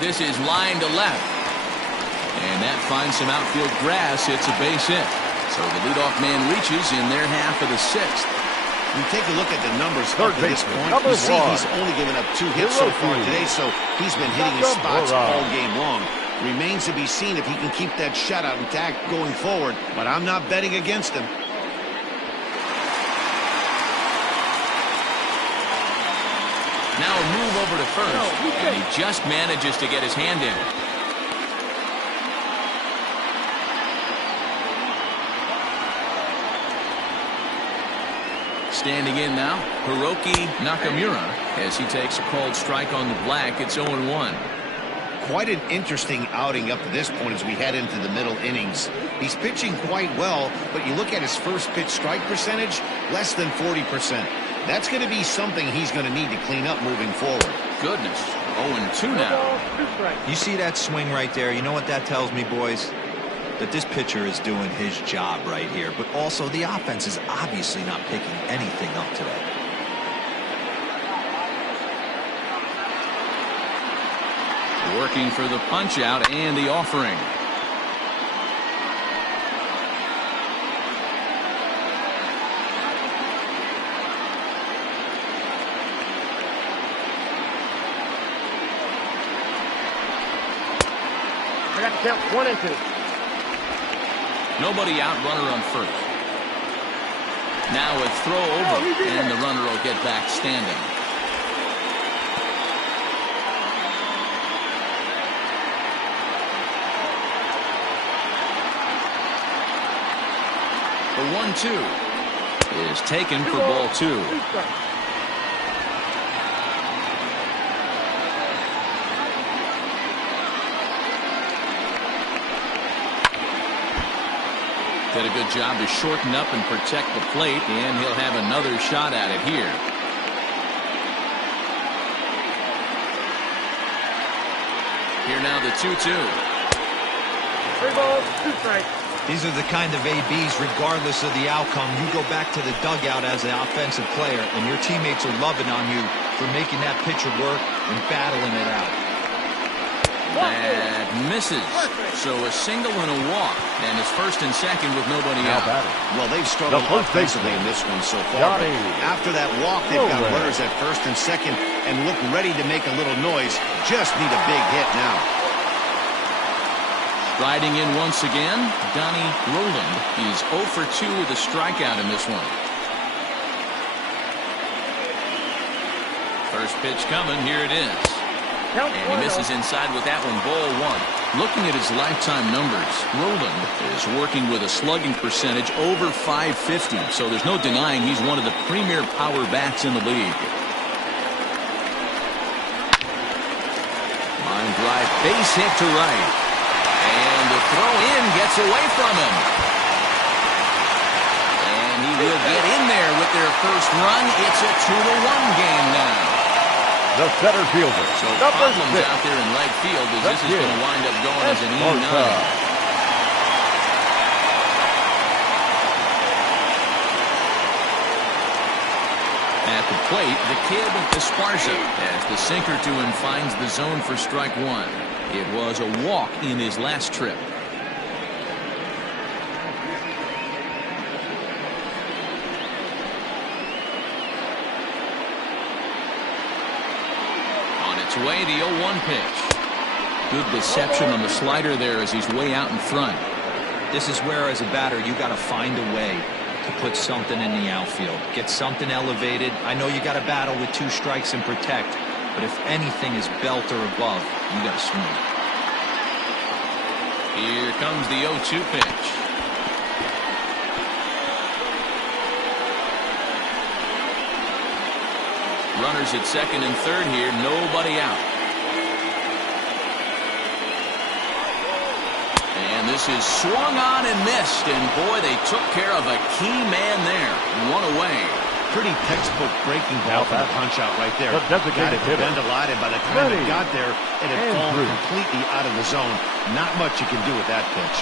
This is line to left. And that finds some outfield grass. It's a base hit. So the leadoff man reaches in their half of the 6th. You take a look at the numbers up to this point. You see he's only given up 2 hits so far today, so he's been hitting his spots all game long. Remains to be seen if he can keep that shutout intact going forward, but I'm not betting against him. Now a move over to first, and he just manages to get his hand in. Standing in now, Hiroki Nakamura, as he takes a called strike on the black. It's 0-1. Quite an interesting outing up to this point as we head into the middle innings. He's pitching quite well, but you look at his first pitch strike percentage, less than 40%. That's going to be something he's going to need to clean up moving forward. Goodness, 0-2 now. You see that swing right there? You know what that tells me, boys? That this pitcher is doing his job right here, but also the offense is obviously not picking anything up today. Working for the punch out and the offering. I got to count 1 and 2. Nobody out, runner on first. Now a throw over, and the runner will get back standing. The 1-2 is taken for ball 2. Did a good job to shorten up and protect the plate, and he'll have another shot at it here. Here now the 2-2. 3 balls, 2 strikes. These are the kind of ABs, regardless of the outcome. You go back to the dugout as an offensive player, and your teammates are loving on you for making that pitcher work and battling it out. That misses. So a single and a walk, and it's first and second with nobody out. Well, they've struggled offensively in this one so far. But after that walk, they've got runners at first and second and look ready to make a little noise. Just need a big hit now. Riding in once again, Donnie Roland. He's 0 for 2 with a strikeout in this one. First pitch coming. Here it is. And he misses inside with that one. Ball 1. Looking at his lifetime numbers, Roland is working with a slugging percentage over .550. So there's no denying he's one of the premier power bats in the league. Line drive, base hit to right. And the throw in gets away from him. And he will get in there with their first run. It's a 2-1 game now. The center fielder. So problems out there in right field as this is going to wind up going as an E9. At the plate, the kid Esparza as the sinker to him finds the zone for strike 1. It was a walk in his last trip. On its way, the 0-1 pitch. Good deception on the slider there as he's way out in front. This is where, as a batter, you got to find a way to put something in the outfield. Get something elevated. I know you got to battle with 2 strikes and protect, but if anything is belt or above, you got to swing. Here comes the 0-2 pitch. Runners at second and third here, nobody out. And this is swung on and missed, and boy, they took care of a key man there. 1 away. Pretty textbook breaking ball for the punch-out right there. Got it to bend a lot, and by the time it got there, it had fallen completely out of the zone. Not much you can do with that pitch.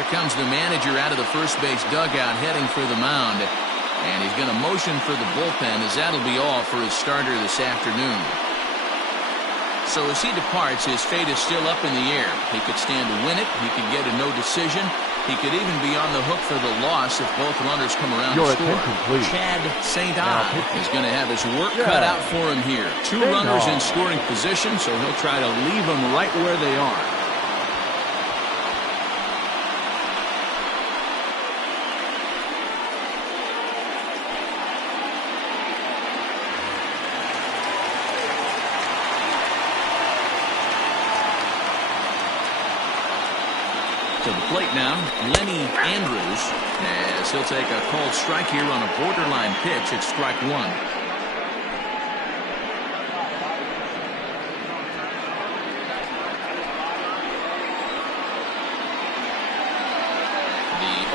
Here comes the manager out of the first base dugout heading for the mound. And he's going to motion for the bullpen as that'll be all for his starter this afternoon. So as he departs, his fate is still up in the air. He could stand to win it. He could get a no decision. He could even be on the hook for the loss if both runners come around to score. Chad St. is going to have his work cut out for him here. 2 runners in scoring position, so he'll try to leave them right where they are. To the plate now, Lenny Andrews, as he'll take a called strike here on a borderline pitch at strike 1. The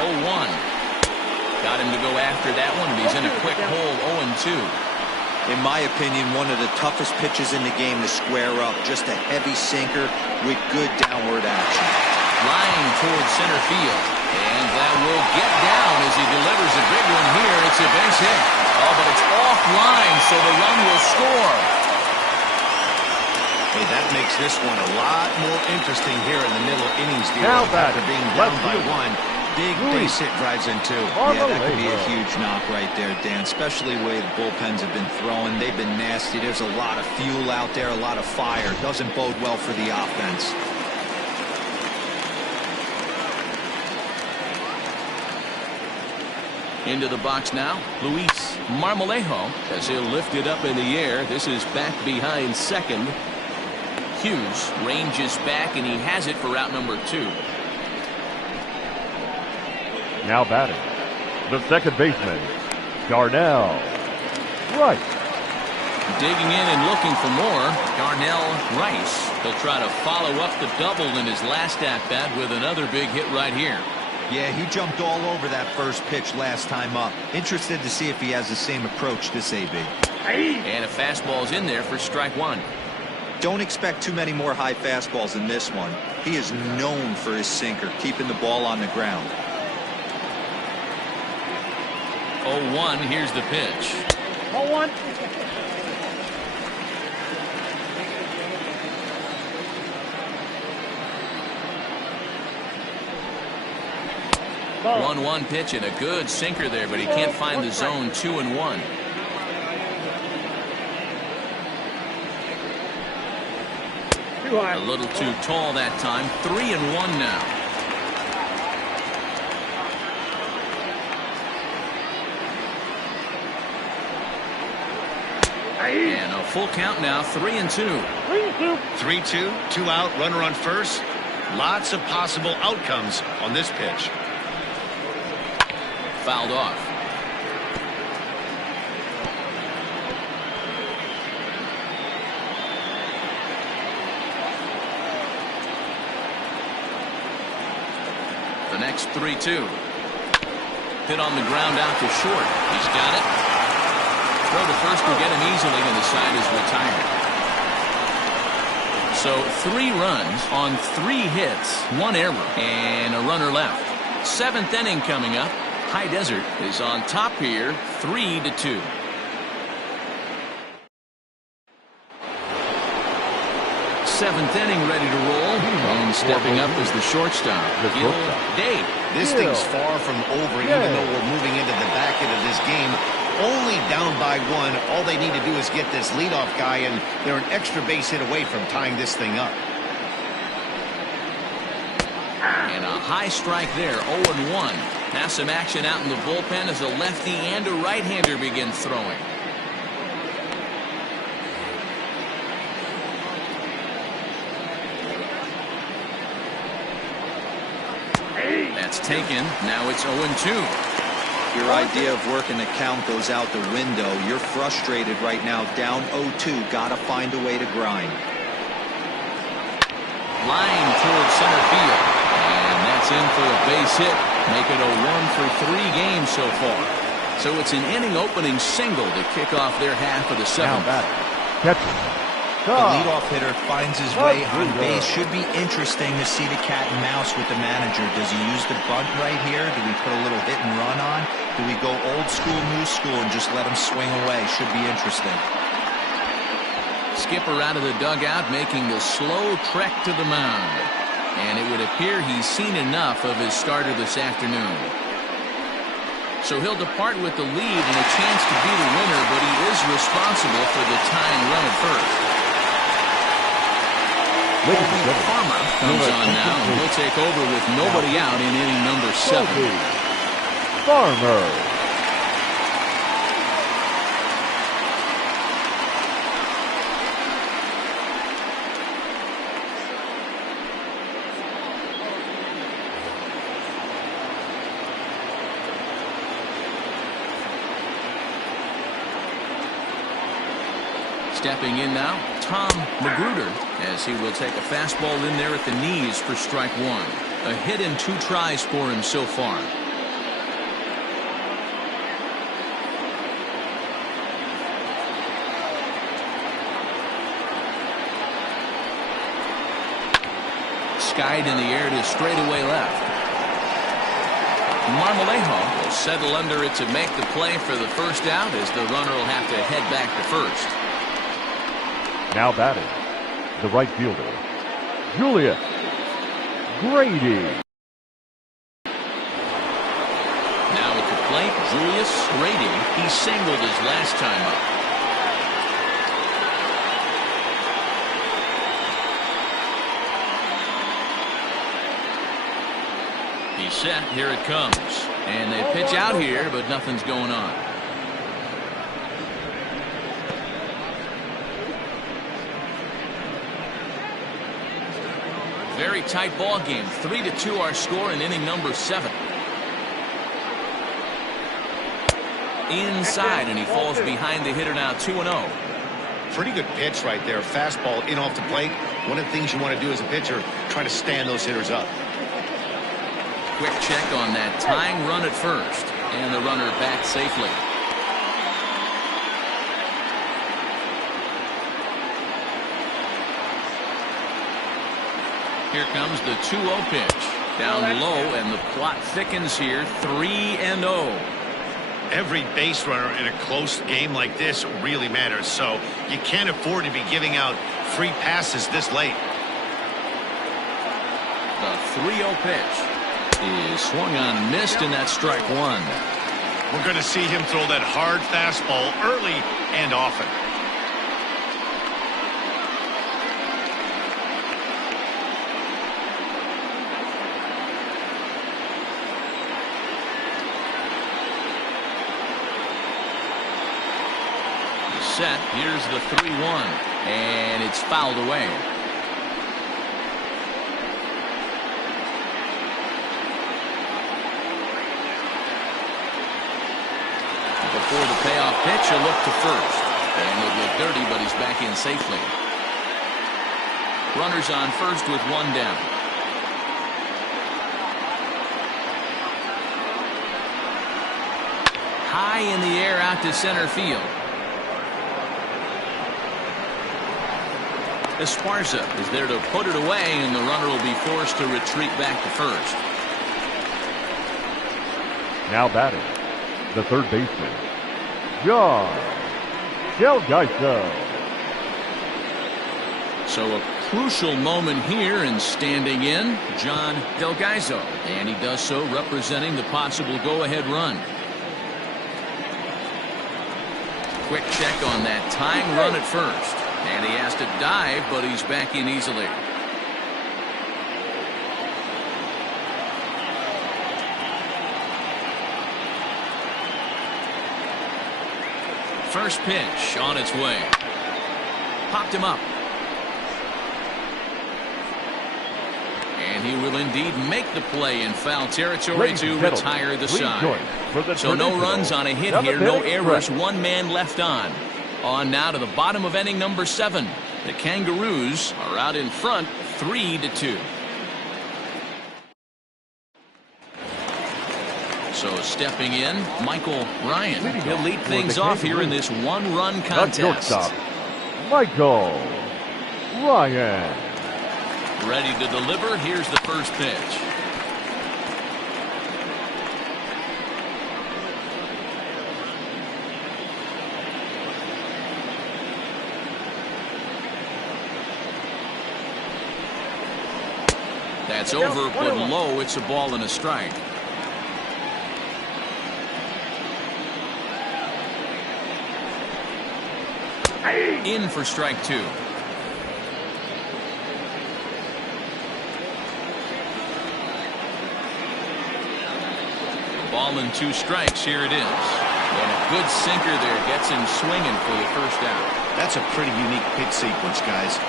0-1. Got him to go after that one, but he's in a quick hole, 0-2. In my opinion, one of the toughest pitches in the game to square up. Just a heavy sinker with good downward action. Line towards center field, and that will get down as he delivers a big one here. It's a base hit. Oh, but it's offline, so the run will score. Hey, that makes this one a lot more interesting here in the middle innings. After being down by 1, big base hit drives in 2. Yeah, that could be a huge knock right there, Dan, especially the way the bullpens have been throwing. They've been nasty. There's a lot of fuel out there, a lot of fire. Doesn't bode well for the offense. Into the box now, Luis Marmolejo as he'll lift it up in the air. This is back behind second. cues, ranges back, and he has it for out number 2. Now batting, the second baseman, Darnell Rice. Digging in and looking for more, Darnell Rice. He'll try to follow up the double in his last at-bat with another big hit right here. Yeah, he jumped all over that first pitch last time up. Interested to see if he has the same approach this AB. And a fastball's in there for strike 1. Don't expect too many more high fastballs in this one. He is known for his sinker, keeping the ball on the ground. 0-1, here's the pitch. 0-1. Ball. 1-1 pitch and a good sinker there, but he can't find the zone. 2-1. A little too tall that time. 3-1 now. And a full count now. 3-2. 3-2, 2 out, runner on first. Lots of possible outcomes on this pitch. Fouled off. The next 3-2. Hit on the ground out to short. He's got it. Throw to first will get him easily, and the side is retired. So 3 runs on 3 hits, 1 error, and a runner left. 7th inning coming up. High Desert is on top here, 3-2. Seventh inning ready to roll. And stepping up is the shortstop, Gil Day. This thing's far from over, even though we're moving into the back end of this game. Only down by 1. All they need to do is get this leadoff guy, and they're an extra base hit away from tying this thing up. And a high strike there, 0-1. Now some action out in the bullpen as a lefty and a right-hander begin throwing. That's taken. Now it's 0-2. Your idea of working the count goes out the window. You're frustrated right now, down 0-2. Got to find a way to grind. Line towards center field. And that's in for a base hit. Make it a 1-for-3 game so far. So it's an inning opening single to kick off their half of the 7th. The leadoff hitter finds his way on base. Should be interesting to see the cat and mouse with the manager. Does he use the bunt right here? Do we put a little hit and run on? Do we go old school, new school, and just let him swing away? Should be interesting. Skipper out of the dugout, making the slow trek to the mound. And it would appear he's seen enough of his starter this afternoon. So he'll depart with the lead and a chance to be the winner, but he is responsible for the tying run at first. Farmer comes on now, and he'll take over with nobody out in inning number 7. Farmer. Stepping in now, Tom Magruder, as he will take a fastball in there at the knees for strike 1. A hit and 2 tries for him so far. Skied in the air to straightaway left. Marmolejo will settle under it to make the play for the first out, as the runner will have to head back to first. Now batting, the right fielder, Julius Grady. Now at the plate, Julius Grady. He singled his last time up. He's set. Here it comes. And they pitch out here, but nothing's going on. Very tight ball game. 3-2 our score in inning number 7. Inside, and he falls behind the hitter now 2-0. Pretty good pitch right there. Fastball in off the plate. One of the things you want to do as a pitcher, try to stand those hitters up. Quick check on that tying run at first. And the runner back safely. Here comes the 2-0 pitch. Down low, and the plot thickens here. 3-0. Every base runner in a close game like this really matters, so you can't afford to be giving out free passes this late. The 3-0 pitch is swung on and missed, and that's strike 1. We're going to see him throw that hard fastball early and often. Set. Here's the 3-1, and it's fouled away. Before the payoff pitch, a look to first, and he'll get dirty, but he's back in safely. Runners on first with 1 down. High in the air out to center field. Esparza is there to put it away, and the runner will be forced to retreat back to first. Now batting, the third baseman, John Delgado. So a crucial moment here, and standing in, John Delgado, and he does so representing the possible go-ahead run. Quick check on that tying run at first. And he has to dive, but he's back in easily. First pitch on its way. Popped him up. And he will indeed make the play in foul territory to retire the side. So no runs on a hit here, no errors, 1 man left on. On now to the bottom of inning number 7. The Kangaroos are out in front 3-2. So stepping in, Michael Ryan. He'll lead things off here in this 1-run contest. Michael Ryan. Ready to deliver. Here's the first pitch. That's over, but low. It's a ball and a strike. In for strike 2. Ball and 2 strikes. Here it is. And a good sinker there gets him swinging for the first out. That's a pretty unique pitch sequence, guys.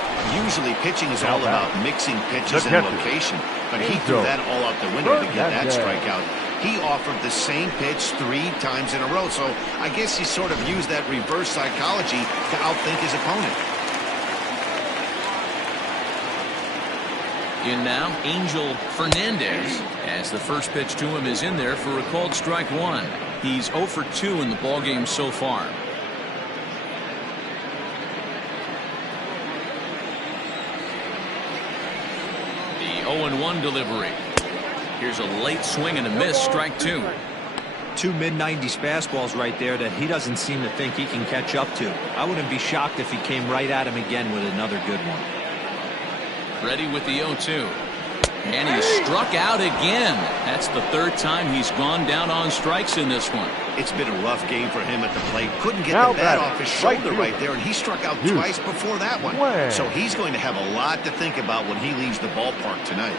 Usually pitching is all about mixing pitches and location, but he threw that all out the window to get that strikeout. He offered the same pitch 3 times in a row, so I guess he sort of used that reverse psychology to outthink his opponent. In now, Angel Fernandez, as the first pitch to him is in there for a called strike 1. He's 0 for 2 in the ballgame so far. The 0-1 delivery. Here's a late swing and a miss, strike 2. 2 mid-90s fastballs right there that he doesn't seem to think he can catch up to. I wouldn't be shocked if he came right at him again with another good one. Ready with the 0-2. And he struck out again. That's the 3rd time he's gone down on strikes in this one. It's been a rough game for him at the plate. Couldn't get the bat off his shoulder right there, and he struck out twice before that one. So he's going to have a lot to think about when he leaves the ballpark tonight.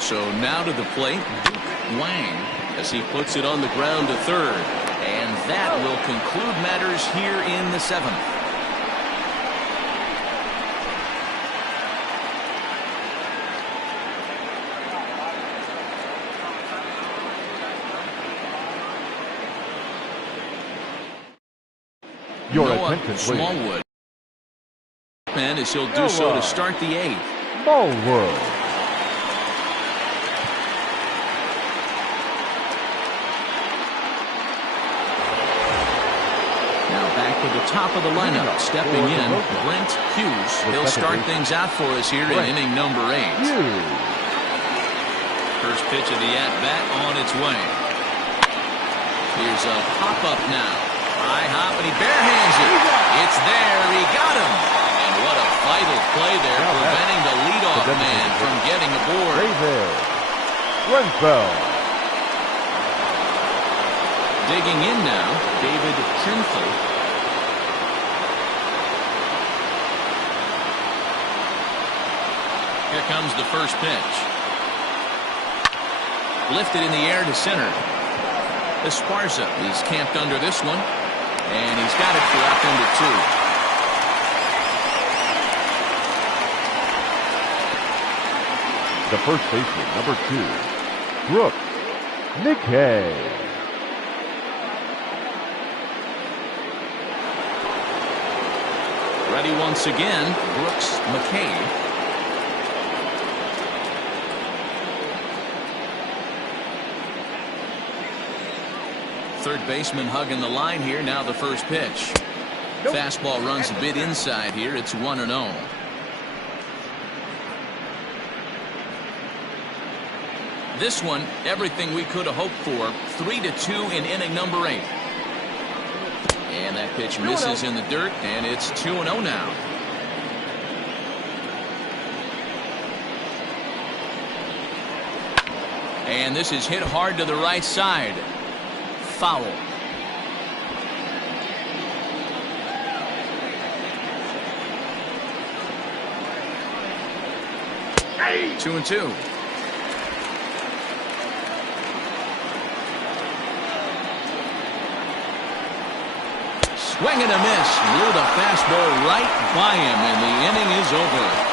So now to the plate, Wang. as he puts it on the ground to third. And that will conclude matters here in the 7th. Your Noah attention, please. Smallwood. And as he'll do so to start the 8th. Smallwood. Now back to the top of the lineup. Stepping in, Brent Hughes. He'll start things out for us here in inning number 8. First pitch of the at-bat on its way. Here's a pop-up now. High hop, and he barehands it. It's there. He got him. And what a vital play there, preventing the leadoff man from getting aboard. Renfell. Digging in now, David Trinfel. Here comes the first pitch. Lifted in the air to center. Esparza, he's camped under this one. And he's got it for out number 2. The first baseman, number 2, Brooks McKay. Ready once again, Brooks McKay. Third baseman hugging the line here. Now the first pitch. Fastball runs a bit inside here. It's 1-0. This one, everything we could have hoped for. 3-2 in inning number 8. And that pitch misses in the dirt, and it's 2-0 now. And this is hit hard to the right side. Foul. Hey. 2-2. Swing and a miss. Blew the fastball right by him, and the inning is over.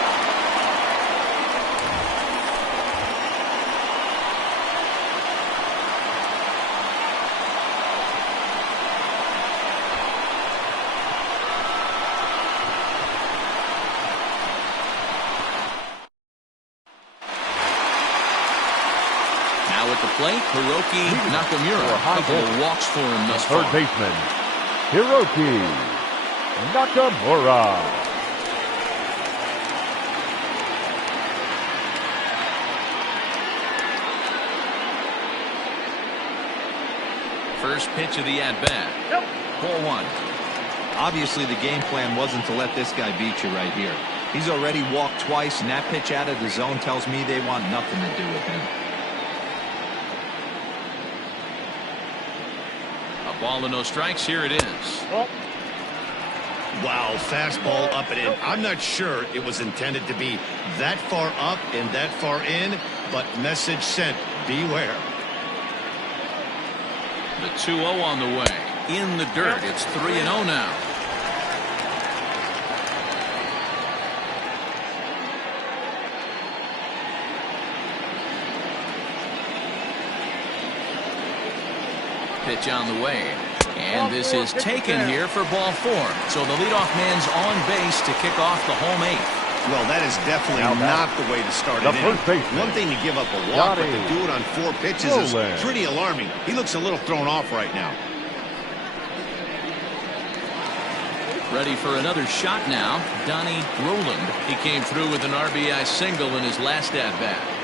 Plate, Hiroki Nakamura. A couple of walks for him thus far. Third baseman, Hiroki Nakamura. First pitch of the at-bat. Ball 1. Obviously, the game plan wasn't to let this guy beat you right here. He's already walked twice, and that pitch out of the zone tells me they want nothing to do with him. Ball and no strikes. Here it is. Wow, fastball up and in. I'm not sure it was intended to be that far up and that far in, but message sent. Beware. The 2-0 on the way. In the dirt. It's 3-0 now. Pitch on the way. And this is taken here for ball 4. So the leadoff man's on base to kick off the home 8th. Well, that is definitely not the way to start an inning. One thing to give up a walk, but to do it on 4 pitches is pretty alarming. He looks a little thrown off right now. Ready for another shot now. Donnie Roland. He came through with an RBI single in his last at-bat.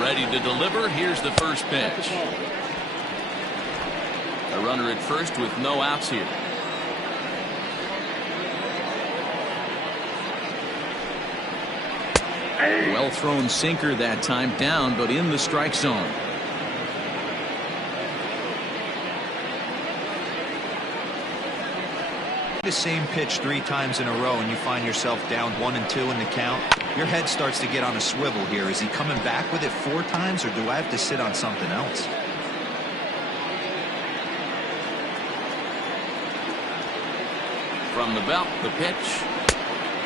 Ready to deliver. Here's the first pitch. A runner at first with no outs here. Well thrown sinker that time, down but in the strike zone. the same pitch 3 times in a row and you find yourself down 1-2 in the count, your head starts to get on a swivel here. Is he coming back with it 4 times, or do I have to sit on something else? From the belt, the pitch.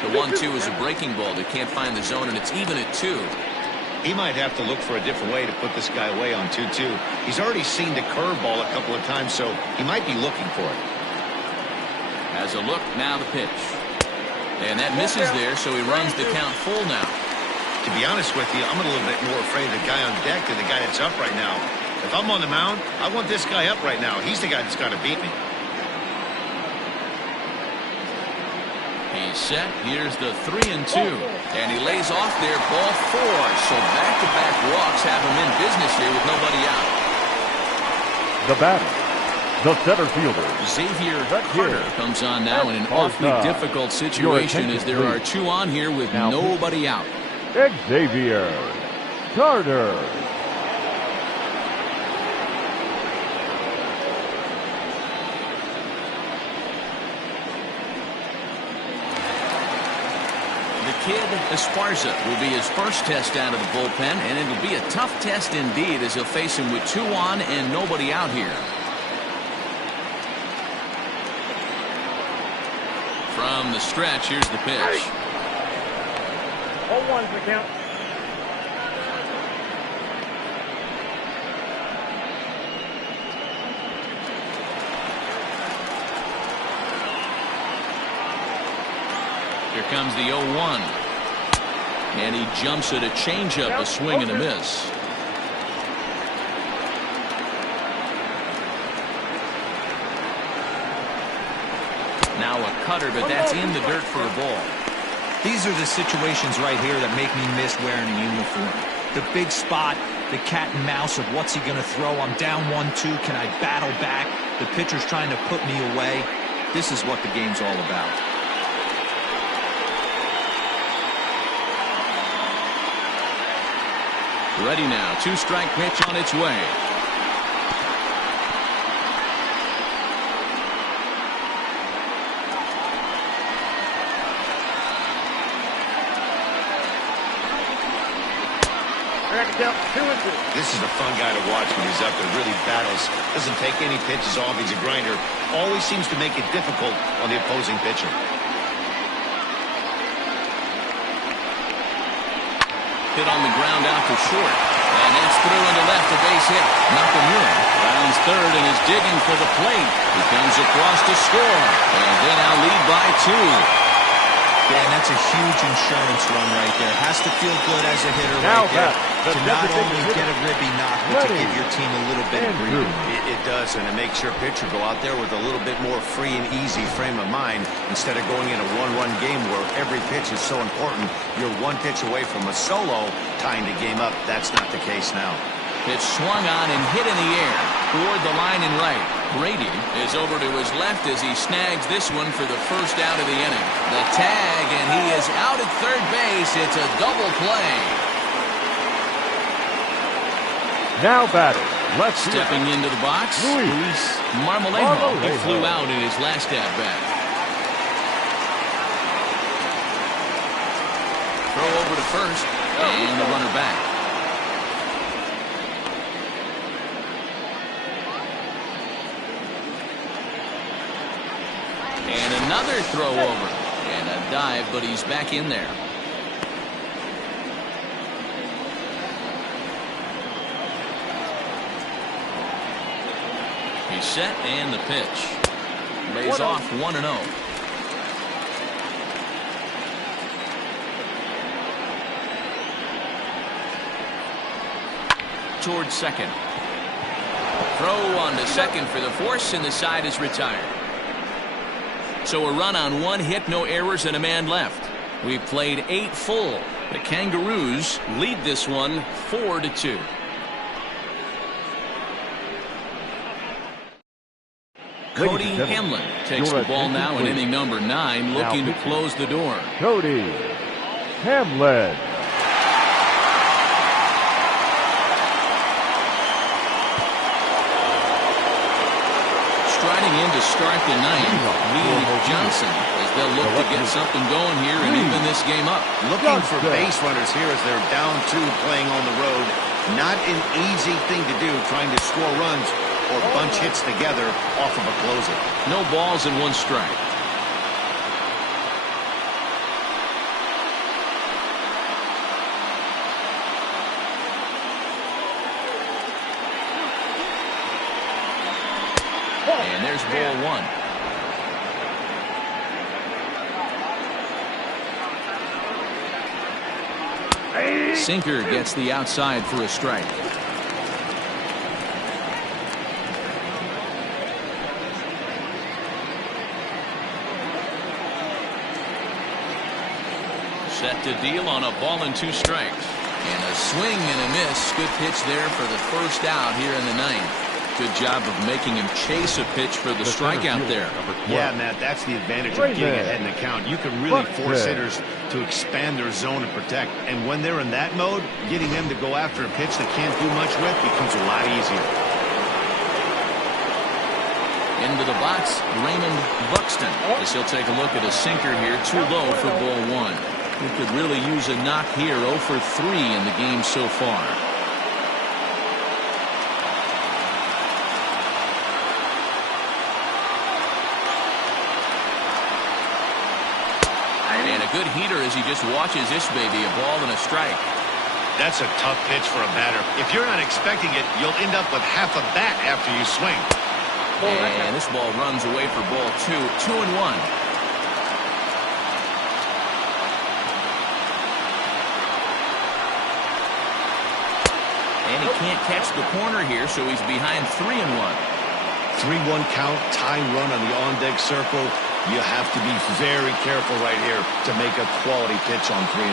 The 1-2 is a breaking ball. They can't find the zone, and it's even at 2. He might have to look for a different way to put this guy away on 2-2. He's already seen the curveball a couple of times, so he might be looking for it. Has a look, now the pitch. And that misses there, so he runs the count full now. To be honest with you, I'm a little bit more afraid of the guy on deck than the guy that's up right now. If I'm on the mound, I want this guy up right now. He's the guy that's got to beat me. He's set. Here's the 3-2. And he lays off there, ball 4. So back-to-back walks have him in business here with nobody out. The batter, the center fielder, Xavier Carter comes on now in an awfully difficult situation as there are 2 on here with nobody out. Xavier Carter. Kid Esparza will be his first test out of the bullpen, and it'll be a tough test indeed as he'll face him with 2 on and nobody out here. From the stretch, here's the pitch. 0-1's the count. Here comes the 0-1. And he jumps at a changeup, a swing and a miss. Now a cutter, but that's in the dirt for a ball. These are the situations right here that make me miss wearing a uniform. The big spot, the cat and mouse of what's he going to throw. I'm down 1-2. Can I battle back? The pitcher's trying to put me away. This is what the game's all about. Ready now. 2-strike pitch on its way. This is a fun guy to watch when he's up there. Really battles. Doesn't take any pitches off. He's a grinder. Always seems to make it difficult on the opposing pitcher. Hit on the ground out to short. And that's through into left, a base hit. Nakamura rounds third and is digging for the plate. He comes across to score. And they now lead by 2. Yeah, and that's a huge insurance run right there. Has to feel good as a hitter right there. To not only get a ribby knock, but to give your team a little bit of breathing. It does, and it makes your pitcher go out there with a little bit more free and easy frame of mind instead of going in a one-run game where every pitch is so important. You're 1 pitch away from a solo tying the game up. That's not the case now. It's swung on and hit in the air toward the line and right. Brady is over to his left as he snags this one for the first out of the inning. The tag, and he is out at third base. It's a double play. Now batting. Stepping into the box, Luis Marmolejo. He flew out in his last at-bat. Throw over to first, and the runner back. And another throw over. And a dive, but he's back in there. He's set, and the pitch. Lays off 1-0. Towards second. Throw on to second for the force, and the side is retired. So a run on 1 hit, no errors, and a man left. We've played 8 full. The Kangaroos lead this one 4-2. Cody Hamlin takes the ball now in inning number 9, looking to close the door. Cody Hamlin. riding in to start the ninth, Lee Johnson, as they'll look to get something going here and even this game up. Looking for base runners here as they're down 2 playing on the road. Not an easy thing to do, trying to score runs or bunch hits together off of a closer. No balls and 1 strike. And there's ball 1. Sinker gets the outside for a strike. Set to deal on a ball and 2 strikes. And a swing and a miss. Good pitch there for the first out here in the ninth. Good job of making him chase a pitch for the strikeout there. Yeah, Matt, that's the advantage of getting ahead in the count. You can really force hitters to expand their zone and protect. And when they're in that mode, getting them to go after a pitch they can't do much with becomes a lot easier. Into the box, Raymond Buxton. As he'll take a look at a sinker here, too low for ball 1. He could really use a knock here. 0 for 3 in the game so far. And a good heater as he just watches this baby, a ball and a strike. That's a tough pitch for a batter. If you're not expecting it, you'll end up with half a bat after you swing. And this ball runs away for ball 2. 2-1. And he can't catch the corner here, so he's behind 3-1. 3-1 count, tying run on the on-deck circle. You have to be very careful right here to make a quality pitch on 3-1.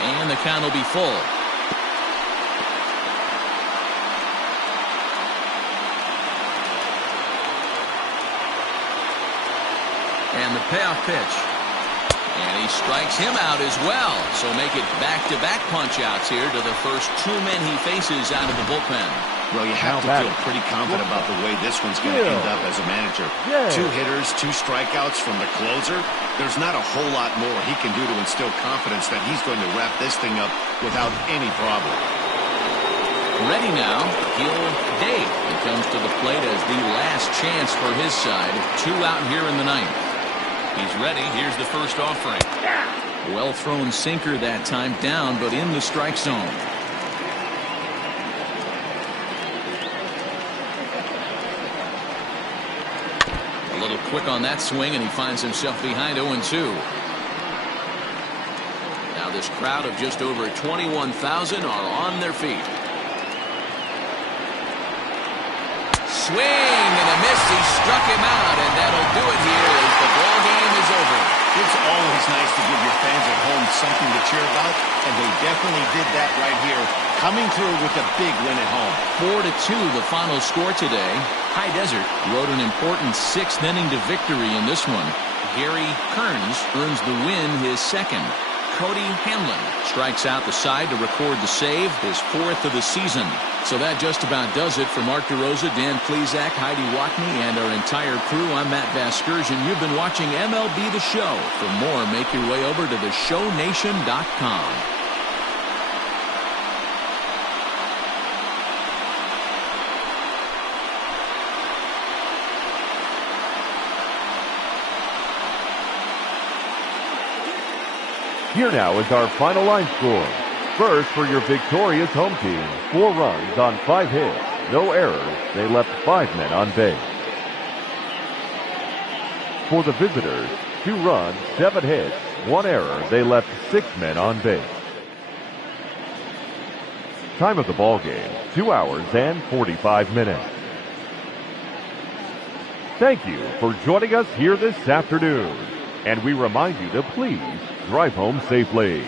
And the count will be full. And the payoff pitch. And he strikes him out as well. So make it back-to-back punch-outs here to the first 2 men he faces out of the bullpen. Well, you have to feel pretty confident about the way this one's going to end up as a manager. 2 hitters, 2 strikeouts from the closer. There's not a whole lot more he can do to instill confidence that he's going to wrap this thing up without any problem. Ready now, Gil Dave. He comes to the plate as the last chance for his side. 2 out here in the ninth. He's ready. Here's the first offering. Well thrown sinker that time, down but in the strike zone. A little quick on that swing, and he finds himself behind 0-2. Now this crowd of just over 21,000 are on their feet. Swing and a miss. He struck him out, and that'll do it here as the ball game is over. It's always nice to give your fans at home something to cheer about, and they definitely did that right here, coming through with a big win at home. 4-2 the final score today. High Desert rode an important 6th inning to victory in this one. Gary Kearns earns the win, his 2nd. Cody Hamlin strikes out the side to record the save, his 4th of the season. So that just about does it for Mark DeRosa, Dan Plesac, Heidi Watney, and our entire crew. I'm Matt Vasgersian. You've been watching MLB The Show. For more, make your way over to theshownation.com. Here now is our final line score. First for your victorious home team, 4 runs on 5 hits, no errors. They left 5 men on base. For the visitors, 2 runs, 7 hits, 1 error. They left 6 men on base. Time of the ball game, 2 hours and 45 minutes. Thank you for joining us here this afternoon. And we remind you to please drive home safely.